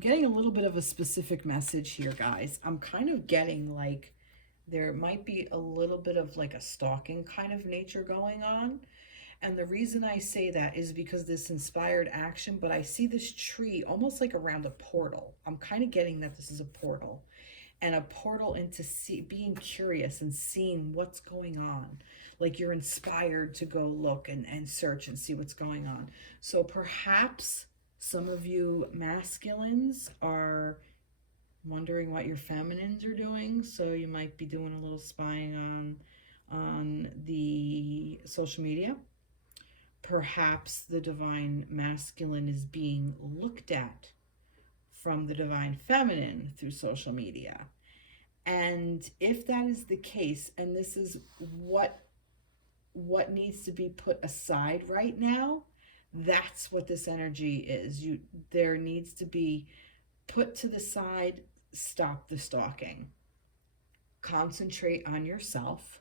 getting a little bit of a specific message here, guys. I'm kind of getting like there might be a little bit of like a stalking kind of nature going on. And the reason I say that is because this inspired action, but I see this tree almost like around a portal. I'm kind of getting that this is a portal, and a portal into being curious and seeing what's going on. Like you're inspired to go look and search and see what's going on. So perhaps some of you masculines are wondering what your feminines are doing. So you might be doing a little spying on the social media. Perhaps the divine masculine is being looked at from the divine feminine through social media. And if that is the case, and this is what needs to be put aside right now, that's what this energy is. There needs to be put to the side. Stop the stalking. Concentrate on yourself.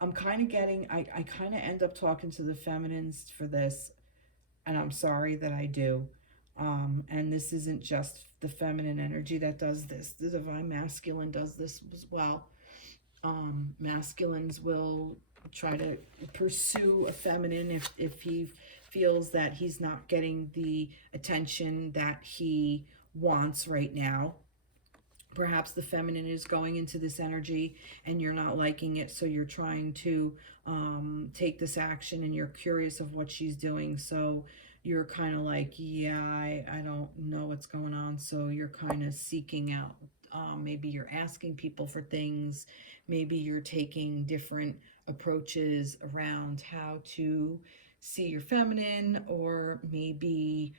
I'm kind of getting, I kind of end up talking to the feminines for this, and I'm sorry that I do. And this isn't just the feminine energy that does this. The divine masculine does this as well. Masculines will try to pursue a feminine if he feels that he's not getting the attention that he wants right now. Perhaps the feminine is going into this energy and you're not liking it, so you're trying to take this action and you're curious of what she's doing. So you're kind of like, yeah, I don't know what's going on. So you're kind of seeking out. Maybe you're asking people for things. Maybe you're taking different approaches around how to see your feminine, or maybe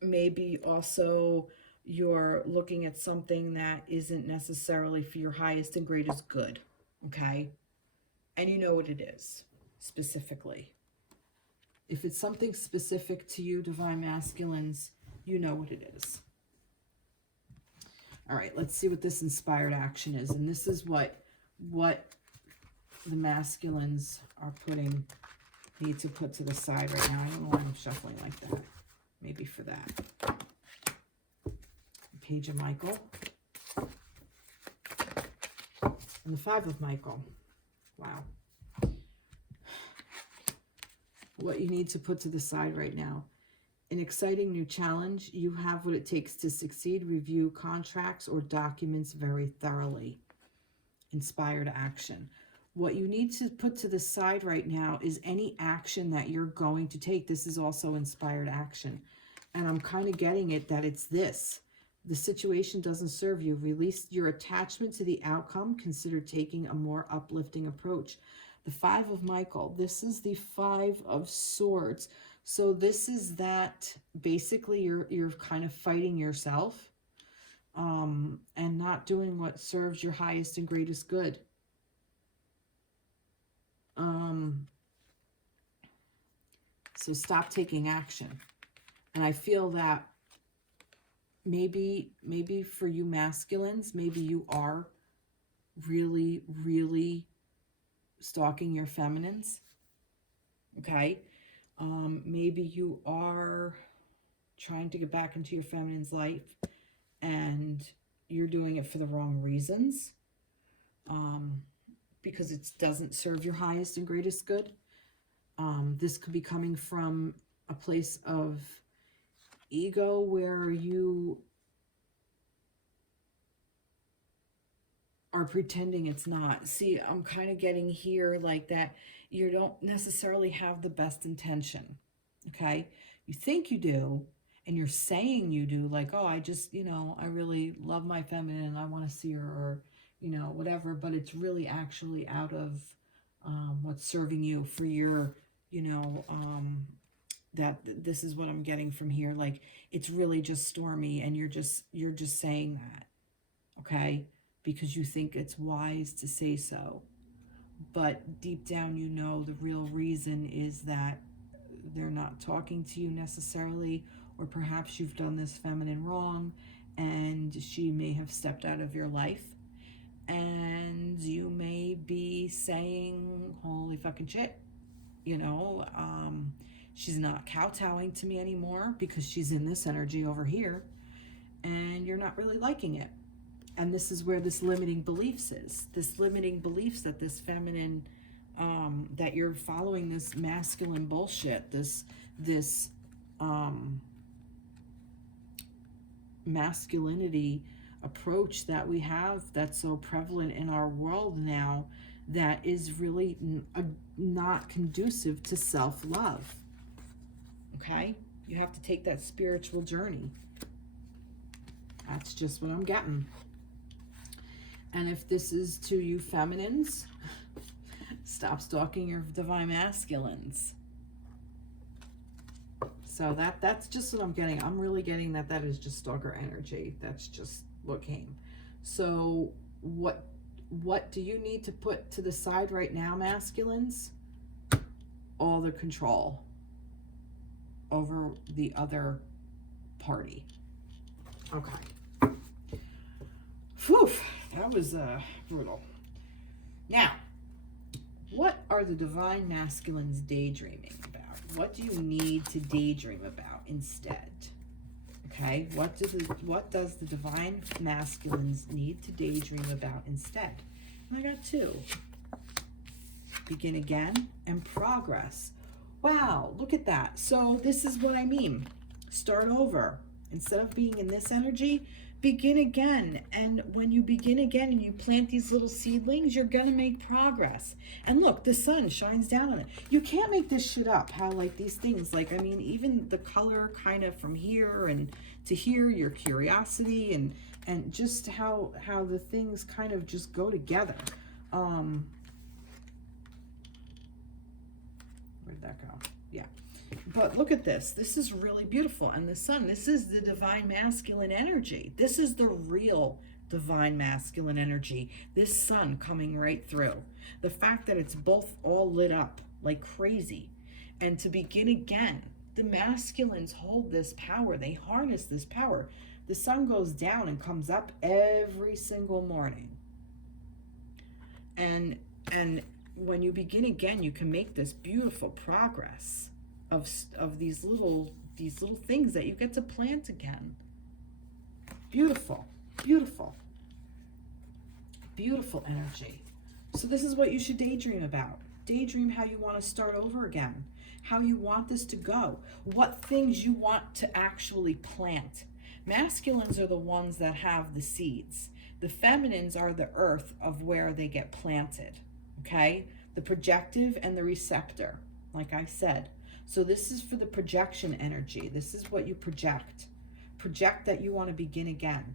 maybe also you're looking at something that isn't necessarily for your highest and greatest good, okay? And you know what it is, specifically. If it's something specific to you, Divine Masculines, you know what it is. All right, let's see what this inspired action is. And this is what the masculines are need to put to the side right now. I don't know why I'm shuffling like that. Maybe for that. Page of Michael. And the Five of Michael. Wow. What you need to put to the side right now. An exciting new challenge. You have what it takes to succeed. Review contracts or documents very thoroughly. Inspired action. What you need to put to the side right now is any action that you're going to take. This is also inspired action. And I'm kind of getting it that it's this. The situation doesn't serve you. Release your attachment to the outcome. Consider taking a more uplifting approach. The Five of Michael. This is the Five of Swords. So this is that basically you're kind of fighting yourself and not doing what serves your highest and greatest good. So stop taking action. And I feel that maybe for you masculines, maybe you are really, really stalking your feminines. Okay? Maybe you are trying to get back into your feminine's life and you're doing it for the wrong reasons. Because it doesn't serve your highest and greatest good. This could be coming from a place of ego where you are pretending it's not. See, I'm kind of getting here like that you don't necessarily have the best intention, okay? You think you do, and you're saying you do, like, oh, I just, I really love my feminine and I want to see her, or, whatever, but it's really actually out of what's serving you for your, that this is what I'm getting from here. Like, it's really just stormy and you're just saying that, okay? Because you think it's wise to say so. But deep down, the real reason is that they're not talking to you necessarily, or perhaps you've done this feminine wrong and she may have stepped out of your life. And you may be saying, holy fucking shit, she's not kowtowing to me anymore because she's in this energy over here and you're not really liking it. And this is where this limiting beliefs is. This limiting beliefs that this feminine, that you're following this masculine bullshit, this masculinity approach that we have that's so prevalent in our world now, that is really not conducive to self-love. Okay? You have to take that spiritual journey. That's just what I'm getting. And if this is to you feminines, stop stalking your divine masculines. So that's just what I'm getting. I'm really getting that is just stalker energy. That's just what came. So what do you need to put to the side right now, masculines? All the control over the other party. Okay. Whew, that was brutal. Now, what are the divine masculines daydreaming about? What do you need to daydream about instead? Okay, what does the divine masculines need to daydream about instead? I got 2. Begin again and progress. Wow, look at that. So this is what I mean. Start over. Instead of being in this energy, begin again. And when you begin again and you plant these little seedlings, you're going to make progress. And look, the sun shines down on it. You can't make this shit up, how like these things, like, I mean, even the color kind of from here and to here, your curiosity and just how the things kind of just go together. Where'd that go? Yeah. But look at this. This is really beautiful. And the sun, this is the divine masculine energy. This is the real divine masculine energy. This sun coming right through. The fact that it's both all lit up like crazy. And to begin again, the masculines hold this power. They harness this power. The sun goes down and comes up every single morning. And when you begin again, you can make this beautiful progress of these little things that you get to plant again. Beautiful, beautiful, beautiful energy. So this is what you should daydream about. Daydream how you want to start over again, how you want this to go, what things you want to actually plant. Masculines are the ones that have the seeds. The feminines are the earth of where they get planted, okay? The projective and the receptor, like I said. So this is for the projection energy. This is what you project. Project that you want to begin again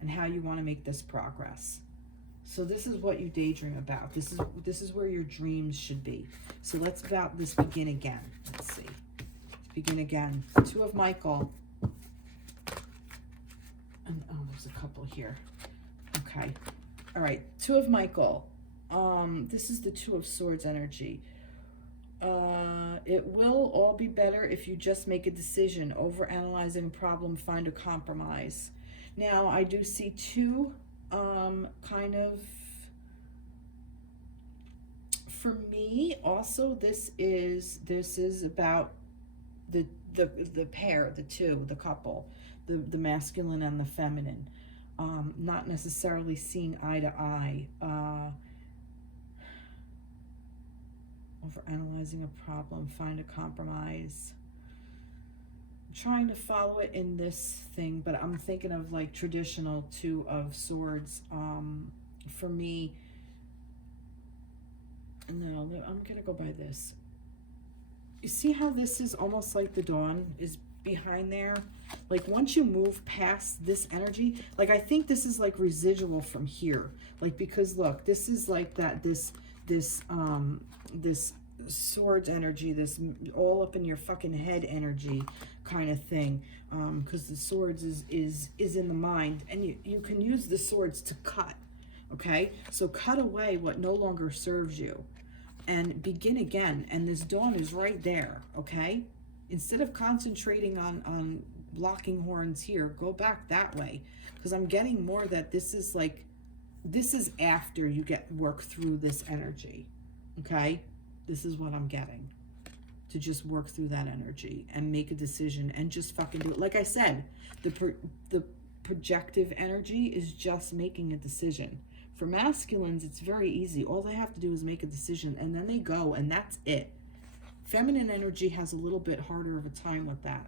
and how you want to make this progress. So this is what you daydream about. This is where your dreams should be. So let's about this begin again. Let's see. Begin again. 2 of Michael. And oh, there's a couple here. Okay. All right. 2 of Michael. This is the 2 of Swords energy. It will all be better if you just make a decision. Over analyzing a problem, find a compromise. Now, I do see 2 kind of, for me also, this is about the pair, the 2, the couple, the masculine and the feminine, not necessarily seeing eye to eye. Over analyzing a problem, find a compromise. I'm trying to follow it in this thing, but I'm thinking of like traditional 2 of Swords. For me, no, I'm gonna go by this. You see how this is almost like the dawn is behind there? Like once you move past this energy, like I think this is like residual from here. Like, because look, this is like that, this Swords energy, this all up in your fucking head energy kind of thing, because the Swords is in the mind, and you can use the Swords to cut, okay? So cut away what no longer serves you and begin again. And this dawn is right there, okay? Instead of concentrating on blocking horns here, go back that way, because I'm getting more that this is like, this is after you work through this energy, okay? This is what I'm getting. To just work through that energy and make a decision and just fucking do it. Like I said, the projective energy is just making a decision. For masculines, it's very easy. All they have to do is make a decision, and then they go, and that's it. Feminine energy has a little bit harder of a time with that.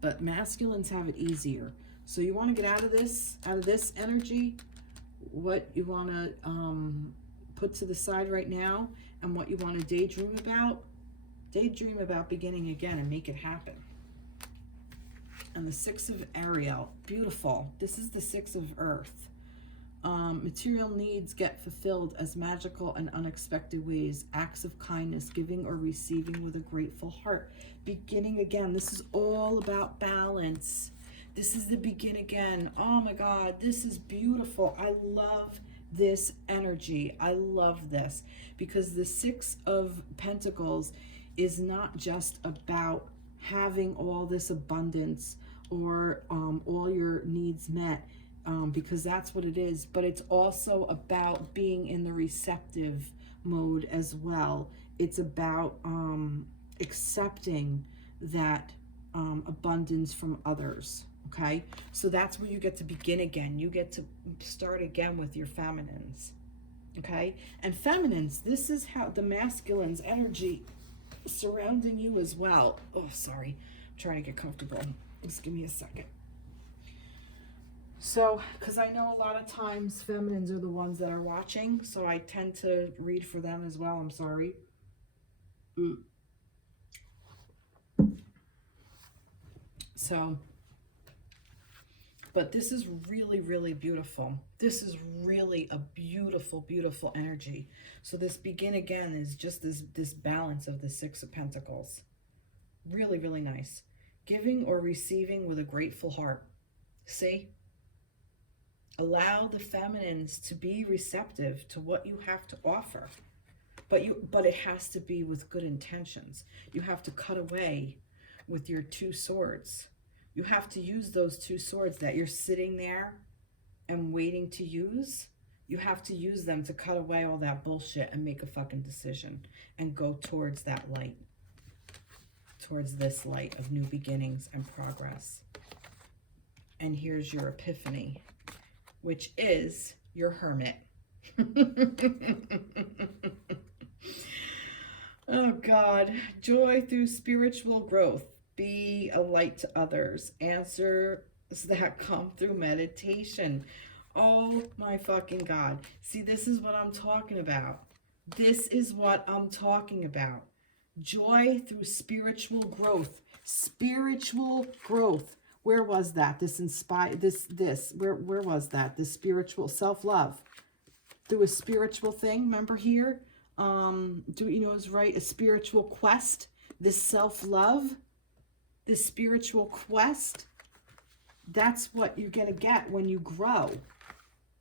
But masculines have it easier. So you want to get out of this energy, what you want to put to the side right now, and what you want to daydream about beginning again and make it happen. And the 6 of Ariel, beautiful. This is the 6 of Earth. Material needs get fulfilled as magical and unexpected ways. Acts of kindness, giving or receiving with a grateful heart. Beginning again. This is all about balance. This is the begin again. Oh my God, this is beautiful. I love this energy. I love this, because the 6 of Pentacles is not just about having all this abundance or all your needs met, because that's what it is, but it's also about being in the receptive mode as well. It's about accepting that abundance from others, Okay, so that's where you get to begin again. You get to start again with your feminines. Okay, and feminines, this is how the masculine's energy surrounding you as well. Oh, sorry, I'm trying to get comfortable. Just give me a second. So, because I know a lot of times feminines are the ones that are watching, so I tend to read for them as well. I'm sorry. So, but this is really, really beautiful. This is really a beautiful, beautiful energy. So this begin again is just this balance of the Six of Pentacles. Really, really nice. Giving or receiving with a grateful heart. See? Allow the feminines to be receptive to what you have to offer. But it has to be with good intentions. You have to cut away with your two swords. You have to use those two swords that you're sitting there and waiting to use. You have to use them to cut away all that bullshit and make a fucking decision and go towards that light. Towards this light of new beginnings and progress. And here's your epiphany, which is your hermit. Oh God, joy through spiritual growth. Be a light to others. Answers that come through meditation. Oh my fucking God. See, this is what I'm talking about. This is what I'm talking about. Joy through spiritual growth. Spiritual growth. Where was that? Where was that? This spiritual self-love. Through a spiritual thing, remember here? Is right, a spiritual quest. This self-love. This spiritual quest, that's what you're going to get when you grow.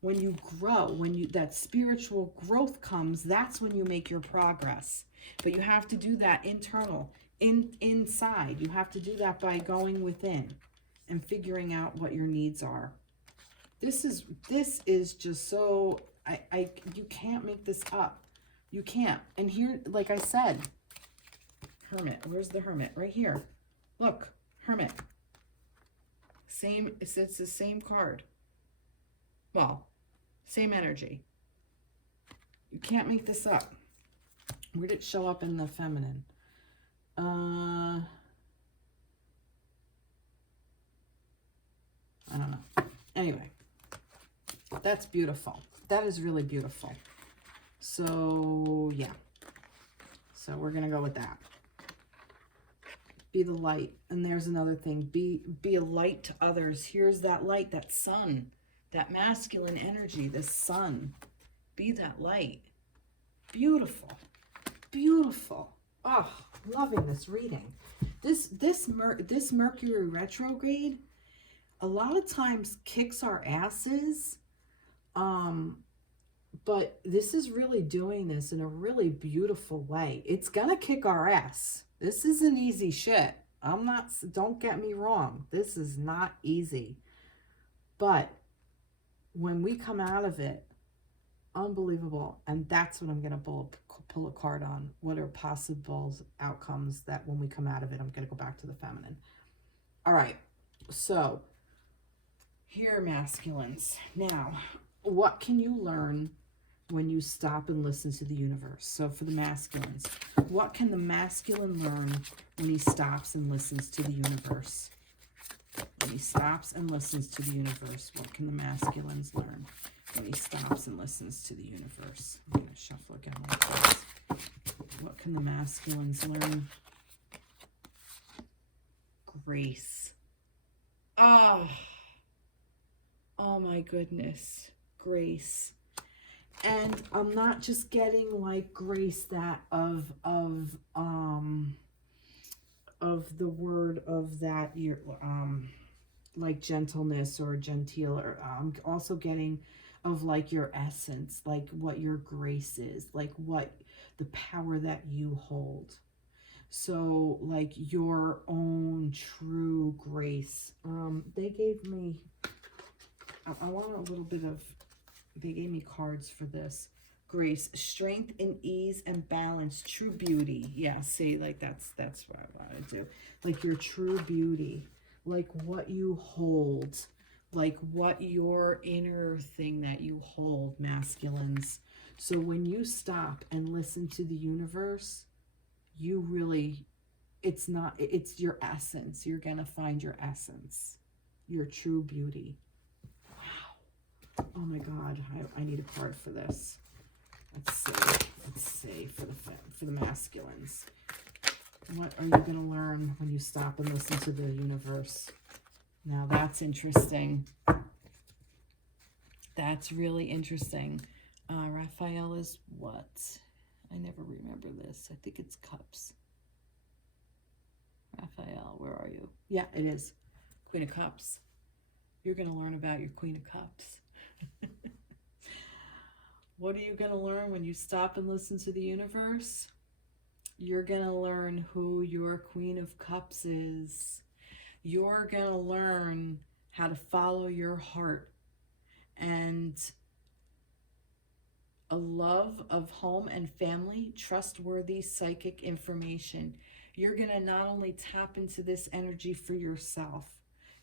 When you grow, that spiritual growth comes, that's when you make your progress. But you have to do that inside. You have to do that by going within and figuring out what your needs are. This is just so, you can't make this up. You can't. And here, like I said, Hermit, where's the Hermit? Right here. Look, Hermit. It's the same card. Well, same energy. You can't make this up. Where did it show up in the feminine? I don't know. Anyway, that's beautiful. That is really beautiful. So, yeah. So we're going to go with that. Be the light. And there's another thing. Be a light to others. Here's that light, that sun, that masculine energy, the sun. Be that light. Beautiful. Beautiful. Oh, loving this reading. This Mercury retrograde a lot of times kicks our asses. But this is really doing this in a really beautiful way. It's gonna kick our ass. This isn't easy shit. Don't get me wrong. This is not easy. But when we come out of it, unbelievable. And that's what I'm going to pull a card on. What are possible outcomes that when we come out of it, I'm going to go back to the feminine. All right. So here, masculines. Now, what can you learn when you stop and listen to the universe? So for the masculines, what can the masculine learn when he stops and listens to the universe? When he stops and listens to the universe, what can the masculines learn when he stops and listens to the universe? I'm going to shuffle again like this. What can the masculines learn? Grace. Oh my goodness. Grace. And I'm not just getting like grace that of the word of that you're like gentleness or genteel, or I'm also getting of like your essence, like what your grace is, like what the power that you hold. So like your own true grace. They gave me, I want a little bit of, they gave me cards for this. Grace, strength and ease and balance, true beauty. Yeah, see, like that's what I want to do. Like your true beauty. like what you hold, like what your inner thing that you hold, masculines. So when you stop and listen to the universe, you really, it's your essence. You're going to find your essence, your true beauty. Wow. Oh my God, I need a card for this. Let's see for the masculines. What are you going to learn when you stop and listen to the universe? Now that's interesting. That's really interesting. Raphael is what? I never remember this. I think it's Cups. Raphael, where are you? Yeah, it is. Queen of Cups. You're going to learn about your Queen of Cups. What are you going to learn when you stop and listen to the universe? You're going to learn who your Queen of Cups is. You're going to learn how to follow your heart and a love of home and family, trustworthy psychic information. You're going to not only tap into this energy for yourself,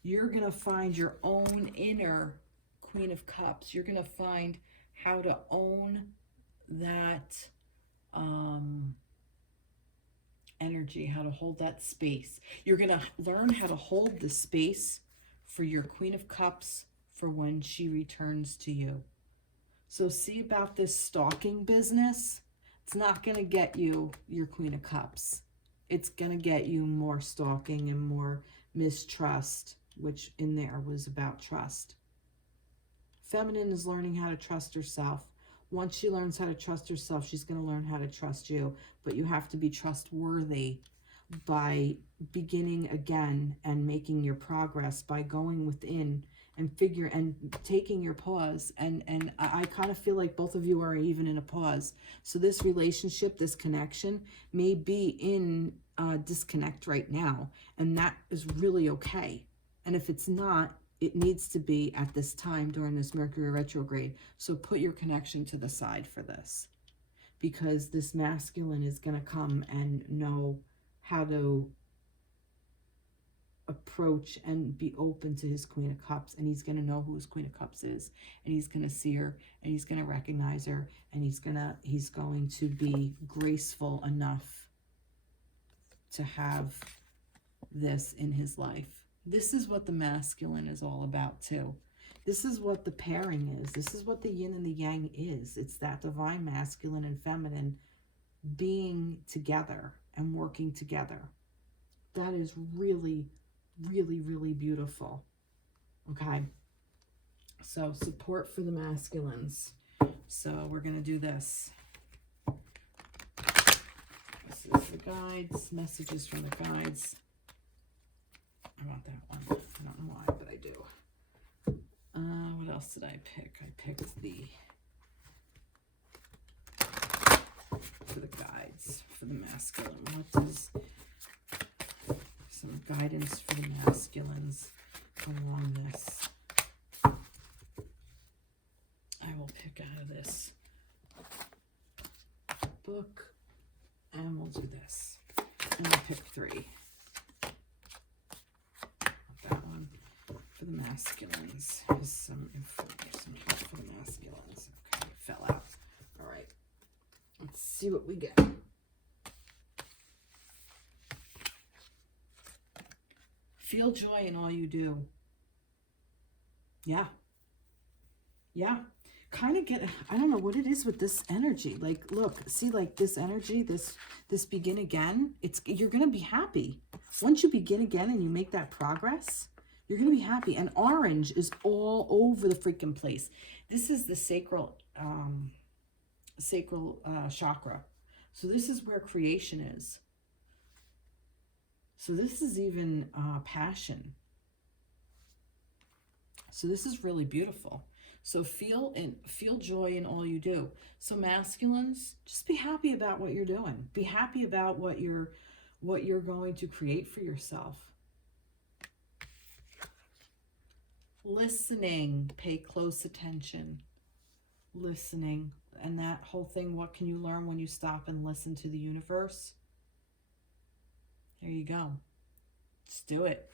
you're going to find your own inner Queen of Cups. You're going to find how to own that energy, how to hold that space. You're going to learn how to hold the space for your Queen of Cups for when she returns to you. So see about this stalking business. It's not going to get you your Queen of Cups. It's going to get you more stalking and more mistrust, which in there was about trust. Feminine is learning how to trust herself. Once she learns how to trust herself, she's going to learn how to trust you. But you have to be trustworthy by beginning again and making your progress by going within and taking your pause. And I kind of feel like both of you are even in a pause. So this relationship, this connection may be in disconnect right now. And that is really okay. And if it's not, it needs to be at this time during this Mercury retrograde. So put your connection to the side for this, because this masculine is going to come and know how to approach and be open to his Queen of Cups, and he's going to know who his Queen of Cups is, and he's going to see her, and he's going to recognize her, and he's going to be graceful enough to have this in his life. This is what the masculine is all about too. This is what the pairing is. This is what the yin and the yang is. It's that divine masculine and feminine being together and working together. That is really, really, really beautiful. Okay. So support for the masculines. So we're going to do this. This is the guides, messages from the guides. I want that one. I don't know why, but I do. What else did I pick? I picked for the guides, for the masculine. What does some guidance for the masculines along this? I will pick out of this book, and we'll do this. And I'll pick 3. That one for the masculines. Here's some information for the masculines. Okay, fell out. All right. Let's see what we get. Feel joy in all you do. Yeah. Yeah. Kind of get, I don't know what it is with this energy. Like, look, see, like this energy, this begin again, you're going to be happy. Once you begin again and you make that progress, you're going to be happy. And orange is all over the freaking place. This is the sacral chakra. So this is where creation is. So this is even passion. So this is really beautiful. So feel joy in all you do. So masculines, just be happy about what you're doing. Be happy about what you're going to create for yourself. Listening, pay close attention. Listening, and that whole thing, what can you learn when you stop and listen to the universe? There you go. Just do it.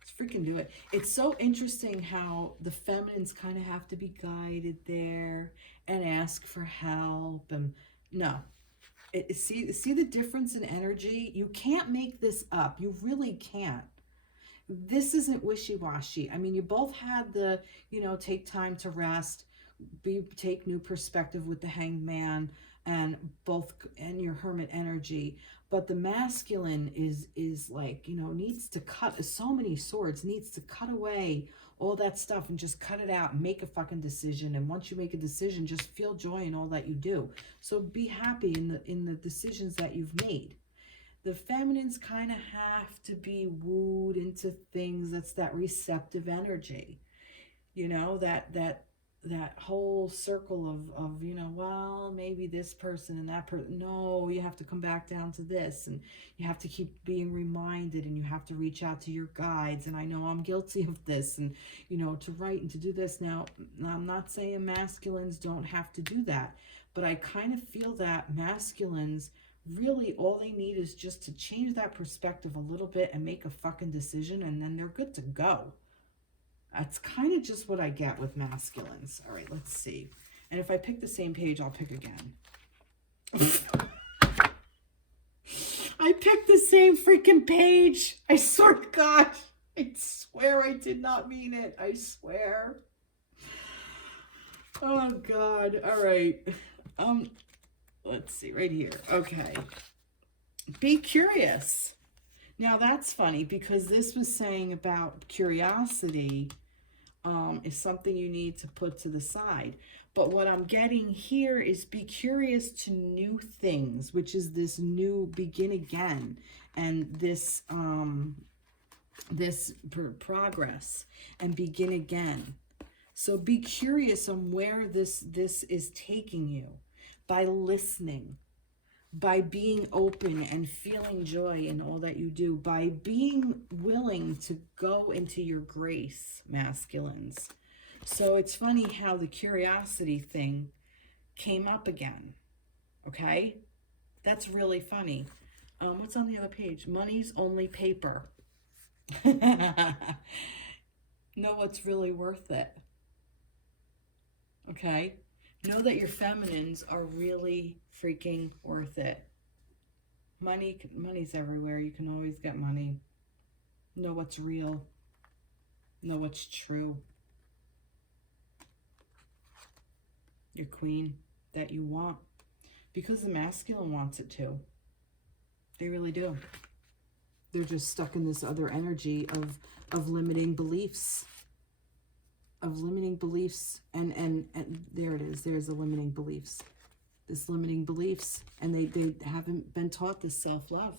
Let's freaking do it. It's so interesting how the feminines kind of have to be guided there and ask for help. And no, see the difference in energy? You can't make this up. You really can't. This isn't wishy-washy. I mean, you both had the, you know, take time to rest, take new perspective with the Hanged Man, and your Hermit energy. But the masculine is like, you know, needs to cut, so many swords, needs to cut away all that stuff and just cut it out and make a fucking decision. And once you make a decision, just feel joy in all that you do. So be happy in the decisions that you've made. The feminines kind of have to be wooed into things. That's that receptive energy, you know, that whole circle of, you know, well, maybe this person and that person. No, you have to come back down to this, and you have to keep being reminded, and you have to reach out to your guides. And I know I'm guilty of this, and, you know, to write and to do this. Now, I'm not saying masculines don't have to do that, but I kind of feel that masculines, really all they need is just to change that perspective a little bit and make a fucking decision, and then they're good to go. That's kind of just what I get with masculines. All right, let's see. And if I pick the same page, I'll pick again. I picked the same freaking page. I swear to God. I swear I did not mean it. I swear. Oh, God. All right. Let's see, right here. Okay. Be curious. Now, that's funny because this was saying about curiosity is something you need to put to the side. But what I'm getting here is be curious to new things, which is this new begin again, and this progress and begin again. So be curious on where this is taking you. By listening, by being open and feeling joy in all that you do, by being willing to go into your grace, masculines. So it's funny how the curiosity thing came up again, okay? That's really funny. What's on the other page? Money's only paper. Know what's really worth it, okay? Know that your feminines are really freaking worth it. Money's everywhere. You can always get money. Know what's real. Know what's true. Your queen that you want. Because the masculine wants it too. They really do. They're just stuck in this other energy of limiting beliefs. And there it is. There's the limiting beliefs. This limiting beliefs, and they haven't been taught this self-love,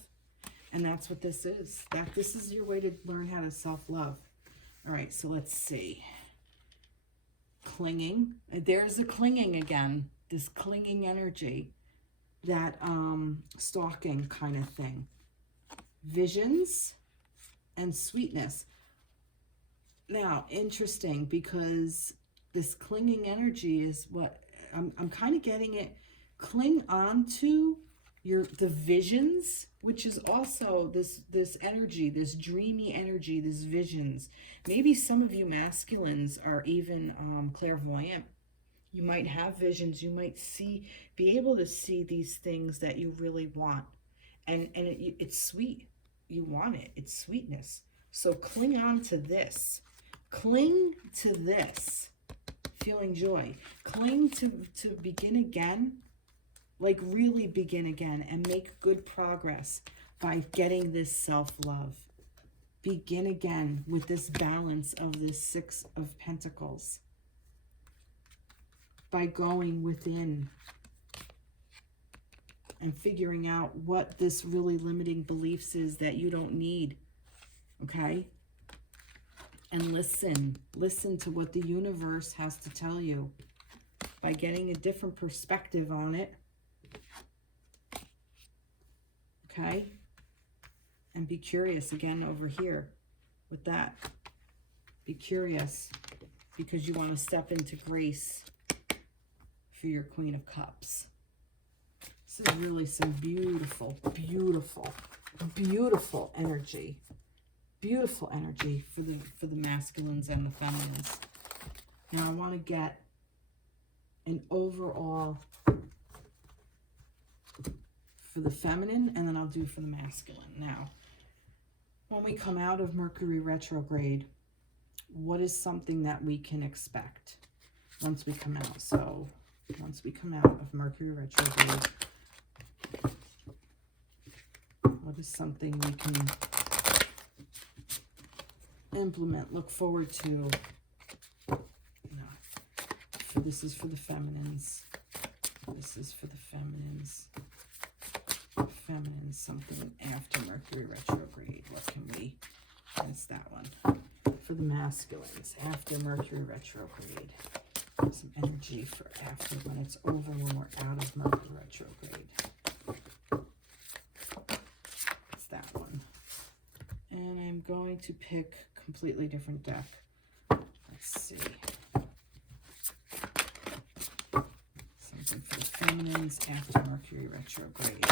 and that's what this is. This is your way to learn how to self-love. All right, so let's see. Clinging. There's the clinging again. This clinging energy, that stalking kind of thing. Visions and sweetness. Now, interesting, because this clinging energy is what I'm kind of getting it. Cling on to the visions, which is also this energy, this dreamy energy, this visions. Maybe some of you masculines are even clairvoyant. You might have visions. You might be able to see these things that you really want, and it's sweet. You want it. It's sweetness. So cling on to this. Cling to this, feeling joy. Cling to begin again, like really begin again and make good progress by getting this self-love. Begin again with this balance of this Six of Pentacles. By going within and figuring out what this really limiting beliefs is that you don't need, okay? And listen to what the universe has to tell you by getting a different perspective on it. Okay? And be curious again over here with that. Be curious because you want to step into grace for your Queen of Cups. This is really some beautiful, beautiful, beautiful energy. Beautiful energy for the masculines and the feminines. Now I want to get an overall for the feminine, and then I'll do for the masculine. Now, when we come out of Mercury retrograde, what is something that we can expect once we come out? So once we come out of Mercury retrograde, what is something we can implement, look forward to? This is for the feminines. This is for the feminines. Feminines, something after Mercury retrograde. What can we, that's that one. For the masculines, after Mercury retrograde. Some energy for after, when it's over, when we're out of Mercury retrograde. It's that one. And I'm going to pick a completely different deck. Let's see. Something for the feminines after Mercury retrograde.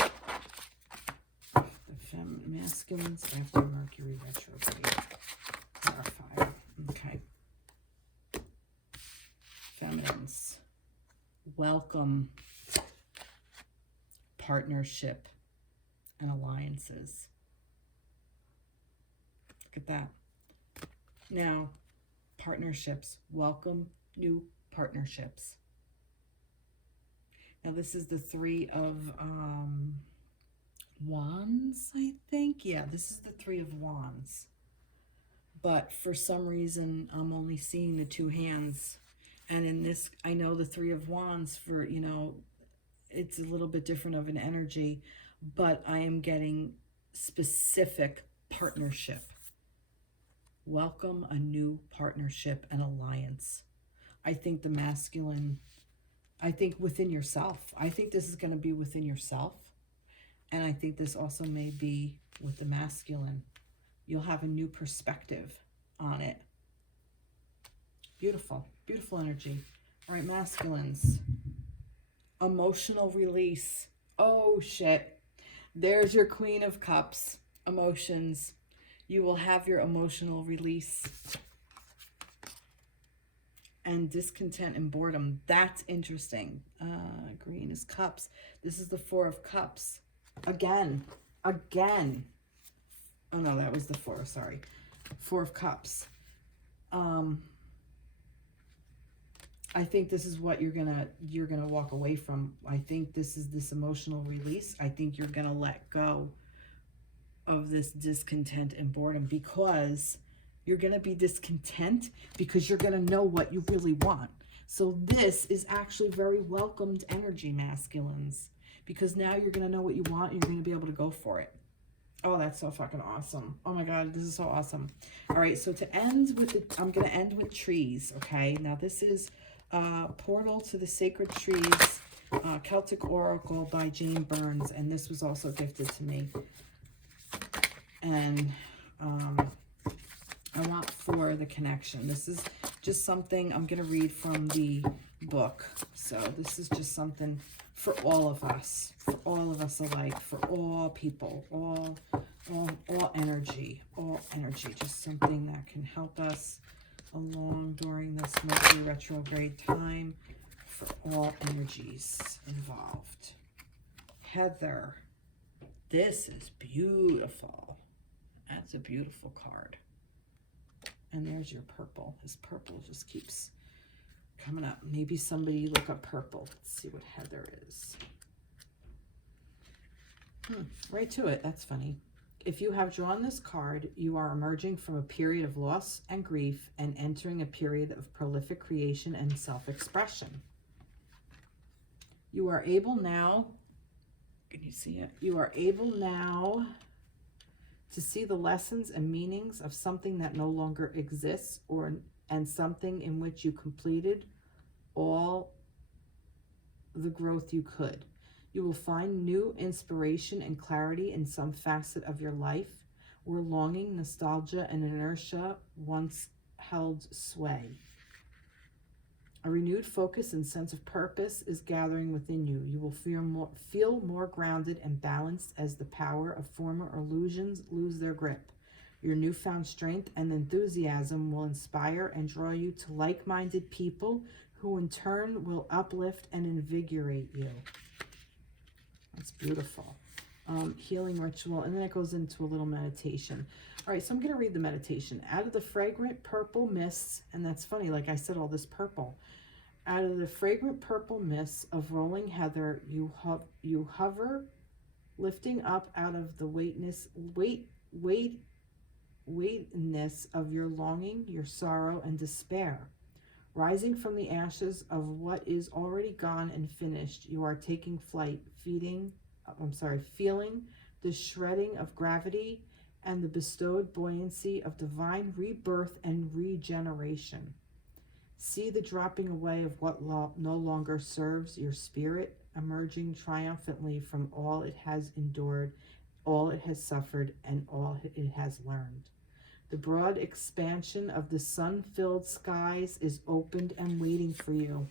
The masculines after Mercury retrograde. Clarify. Okay. Feminines. Welcome. Partnership and alliances. Look at that. Now, partnerships. Welcome new partnerships. Now, this is the Three of Wands, I think. Yeah, this is the Three of Wands. But for some reason, I'm only seeing the two hands. And in this, I know the Three of Wands for, you know, it's a little bit different of an energy. But I am getting specific partnership. Welcome a new partnership and alliance. I think the masculine, I think within yourself. I think this is going to be within yourself. And I think this also may be with the masculine. You'll have a new perspective on it. Beautiful, beautiful energy. All right, masculines. Emotional release. Oh, shit. There's your Queen of Cups. Emotions. You will have your emotional release. And discontent and boredom. That's interesting. Green is cups. This is the Four of Cups. Again. Oh, no, that was the Four. Sorry. Four of Cups. I think this is what you're gonna walk away from. I think this is this emotional release. I think you're gonna let go of this discontent and boredom, because you're gonna be discontent because you're gonna know what you really want. So this is actually very welcomed energy, masculines, because now you're gonna know what you want and you're gonna be able to go for it. Oh, that's so fucking awesome. Oh my God, this is so awesome. All right, so to end with I'm gonna end with trees, okay? Now this is Portal to the Sacred Trees, Celtic Oracle by Jane Burns, and this was also gifted to me. And I want for the connection. This is just something I'm going to read from the book. So this is just something for all of us alike, for all people, all energy, just something that can help us along during this Mercury retrograde time for all energies involved. Heather, this is beautiful. That's a beautiful card. And there's your purple. His purple just keeps coming up. Maybe somebody look up purple. Let's see what Heather is. Right to it. That's funny. If you have drawn this card, you are emerging from a period of loss and grief and entering a period of prolific creation and self-expression. You are able now, can you see it? You are able now to see the lessons and meanings of something that no longer exists, and something in which you completed all the growth you could. You will find new inspiration and clarity in some facet of your life where longing, nostalgia, and inertia once held sway. A renewed focus and sense of purpose is gathering within you. You will feel more grounded and balanced as the power of former illusions lose their grip. Your newfound strength and enthusiasm will inspire and draw you to like-minded people who in turn will uplift and invigorate you. That's beautiful. Healing ritual, and then it goes into a little meditation. All right, so I'm going to read the meditation. Out of the fragrant purple mists, and that's funny, like I said, all this purple. Out of the fragrant purple mists of rolling heather, you hover, lifting up out of the weightness of your longing, your sorrow, and despair. Rising from the ashes of what is already gone and finished, you are taking flight, feeling the shredding of gravity and the bestowed buoyancy of divine rebirth and regeneration. See the dropping away of what no longer serves your spirit, emerging triumphantly from all it has endured, all it has suffered, and all it has learned. The broad expansion of the sun-filled skies is opened and waiting for you.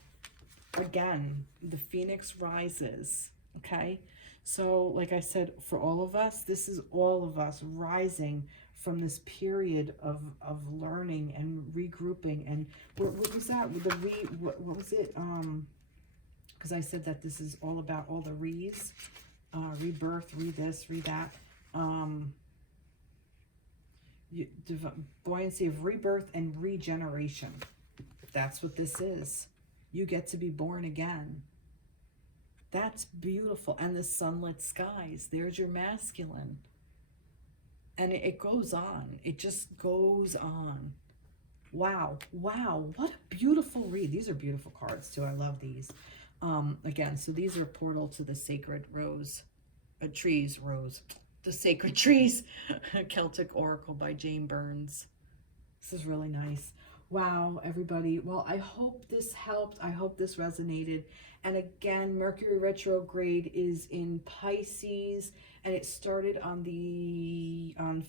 Again, the phoenix rises, okay? So, like I said, for all of us, this is all of us rising from this period of learning and regrouping. And what was that? What was it? Because I said that this is all about all the re's. Rebirth, re-this, re-that. Buoyancy of rebirth and regeneration. That's what this is. You get to be born again. That's beautiful. And the sunlit skies, there's your masculine. And it goes on. It just goes on. Wow. Wow. What a beautiful read. These are beautiful cards too. I love these. Again, so these are Portal to the Sacred Rose. The Sacred Trees. Celtic Oracle by Jane Burns. This is really nice. Wow, everybody. Well, I hope this helped. I hope this resonated. And again, Mercury retrograde is in Pisces, and it started on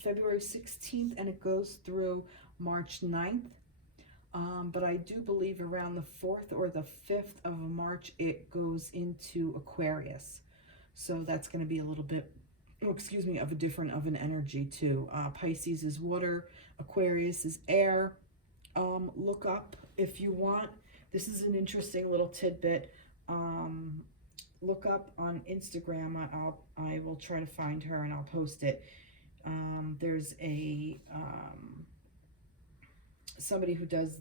February 16th, and it goes through March 9th. But I do believe around the 4th or the 5th of March, it goes into Aquarius. So that's going to be a little bit, of an energy too. Pisces is water, Aquarius is air. Look up if you want. This is an interesting little tidbit. Look up on Instagram. I will try to find her and I'll post it. There's a somebody who does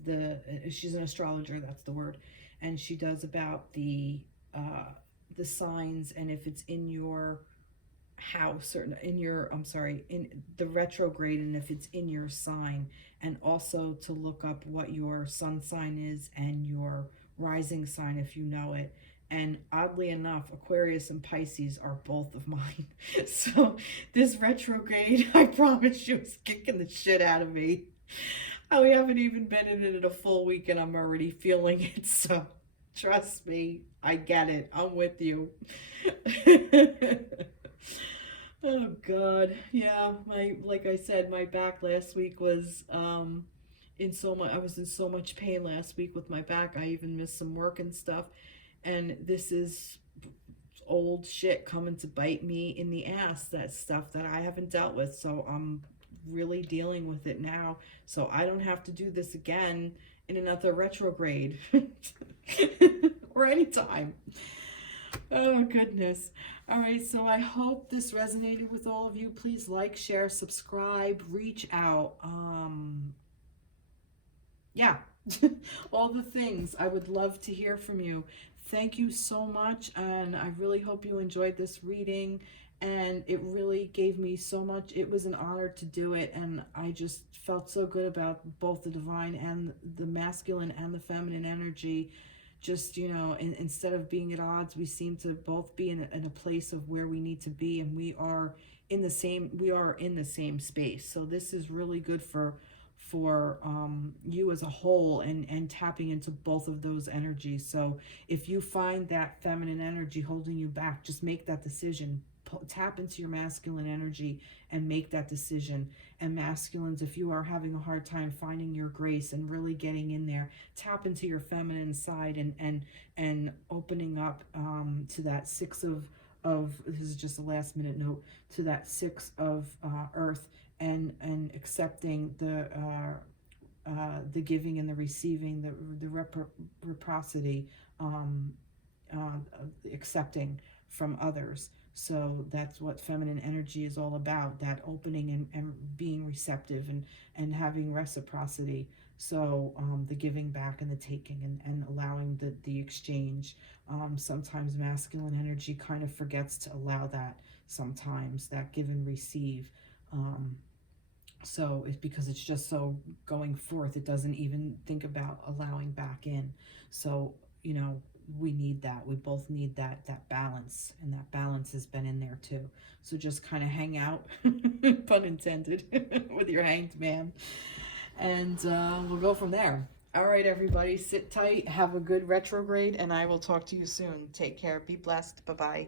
she's an astrologer, that's the word, and she does about the signs, and if it's in your house or in the retrograde, and if it's in your sign, and also to look up what your sun sign is and your rising sign if you know it. And oddly enough, Aquarius and Pisces are both of mine. So this retrograde, I promise you, is kicking the shit out of me. We haven't even been in it a full week and I'm already feeling it. So trust me, I get it. I'm with you. Oh God. Yeah, like I said, my back last week was I was in so much pain last week with my back. I even missed some work and stuff. And this is old shit coming to bite me in the ass. That's stuff that I haven't dealt with. So I'm really dealing with it now. So I don't have to do this again in another retrograde or anytime. Oh, goodness. All right, so I hope this resonated with all of you. Please like, share, subscribe, reach out. Yeah, all the things. I would love to hear from you. Thank you so much, and I really hope you enjoyed this reading, and it really gave me so much. It was an honor to do it, and I just felt so good about both the divine and the masculine and the feminine energy. Just, you know, instead of being at odds, we seem to both be in a place of where we need to be, and we are in the same space. So this is really good for you as a whole, and tapping into both of those energies. So if you find that feminine energy holding you back, just make that decision. Tap into your masculine energy and make that decision. And masculines, if you are having a hard time finding your grace and really getting in there, tap into your feminine side and opening up to that Six of of, this is just a last minute note, to that 6 of earth, and accepting the giving and the receiving, the reciprocity, accepting from others. So that's what feminine energy is all about, that opening and being receptive and having reciprocity. So the giving back and the taking, and allowing the exchange. Sometimes masculine energy kind of forgets to allow that sometimes, that give and receive. So it's because it's just so going forth, it doesn't even think about allowing back in. So, you know, we need that. We both need that balance, and that balance has been in there too. So just kind of hang out, pun intended, with your hanged man, and we'll go from there. All right, everybody, sit tight, have a good retrograde, and I will talk to you soon. Take care, be blessed, bye-bye.